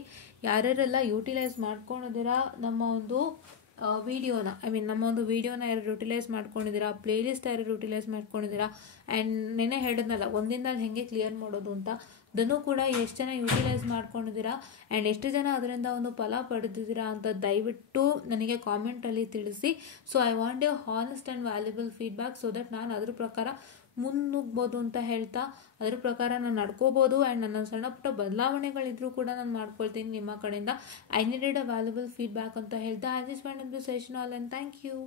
ಯಾರ್ಯಾರೆಲ್ಲ ಯೂಟಿಲೈಸ್ ಮಾಡ್ಕೊಂಡಿದ್ದೀರಾ ನಮ್ಮ ಒಂದು ವಿಡಿಯೋನ, ನಮ್ಮ ಒಂದು ವಿಡಿಯೋನ ಯಾರು ಯೂಟಿಲೈಸ್ ಮಾಡ್ಕೊಂಡಿದ್ದೀರಾ, ಪ್ಲೇಲಿಸ್ಟ್ ಯಾರು ಯೂಟಿಲೈಸ್ ಮಾಡ್ಕೊಂಡಿದ್ದೀರಾ, ಆ್ಯಂಡ್ ನೆನ್ನೆ ಹೇಳಿದ್ನಲ್ಲ ಒಂದಿಂದಲ್ಲಿ ಹೇಗೆ ಕ್ಲಿಯರ್ ಮಾಡೋದು ಅಂತ, ಅದನ್ನು ಕೂಡ ಎಷ್ಟು ಜನ ಯೂಟಿಲೈಸ್ ಮಾಡ್ಕೊಂಡಿದ್ದೀರಾ ಆ್ಯಂಡ್ ಎಷ್ಟು ಜನ ಅದರಿಂದ ಒಂದು ಫಲ ಪಡೆದಿದ್ದೀರಾ ಅಂತ ದಯವಿಟ್ಟು ನನಗೆ ಕಾಮೆಂಟಲ್ಲಿ ತಿಳಿಸಿ. So I want you honest and valuable feedback, so that ನಾನು ಅದ್ರ ಪ್ರಕಾರ ಮುನ್ನುಗ್ಬೋದು ಅಂತ ಹೇಳ್ತಾ, ಅದ್ರ ಪ್ರಕಾರ ನಾನು ನಡ್ಕೋಬೋದು. ಆ್ಯಂಡ್ ನನ್ನ ಸಣ್ಣ ಪುಟ್ಟ ಬದಲಾವಣೆಗಳಿದ್ರೂ ಕೂಡ ನಾನು ಮಾಡ್ಕೊಳ್ತೀನಿ ನಿಮ್ಮ ಕಡೆಯಿಂದ. I needed a valuable feedback ಅಂತ ಹೇಳ್ತಾ, I just want to session all, and thank you.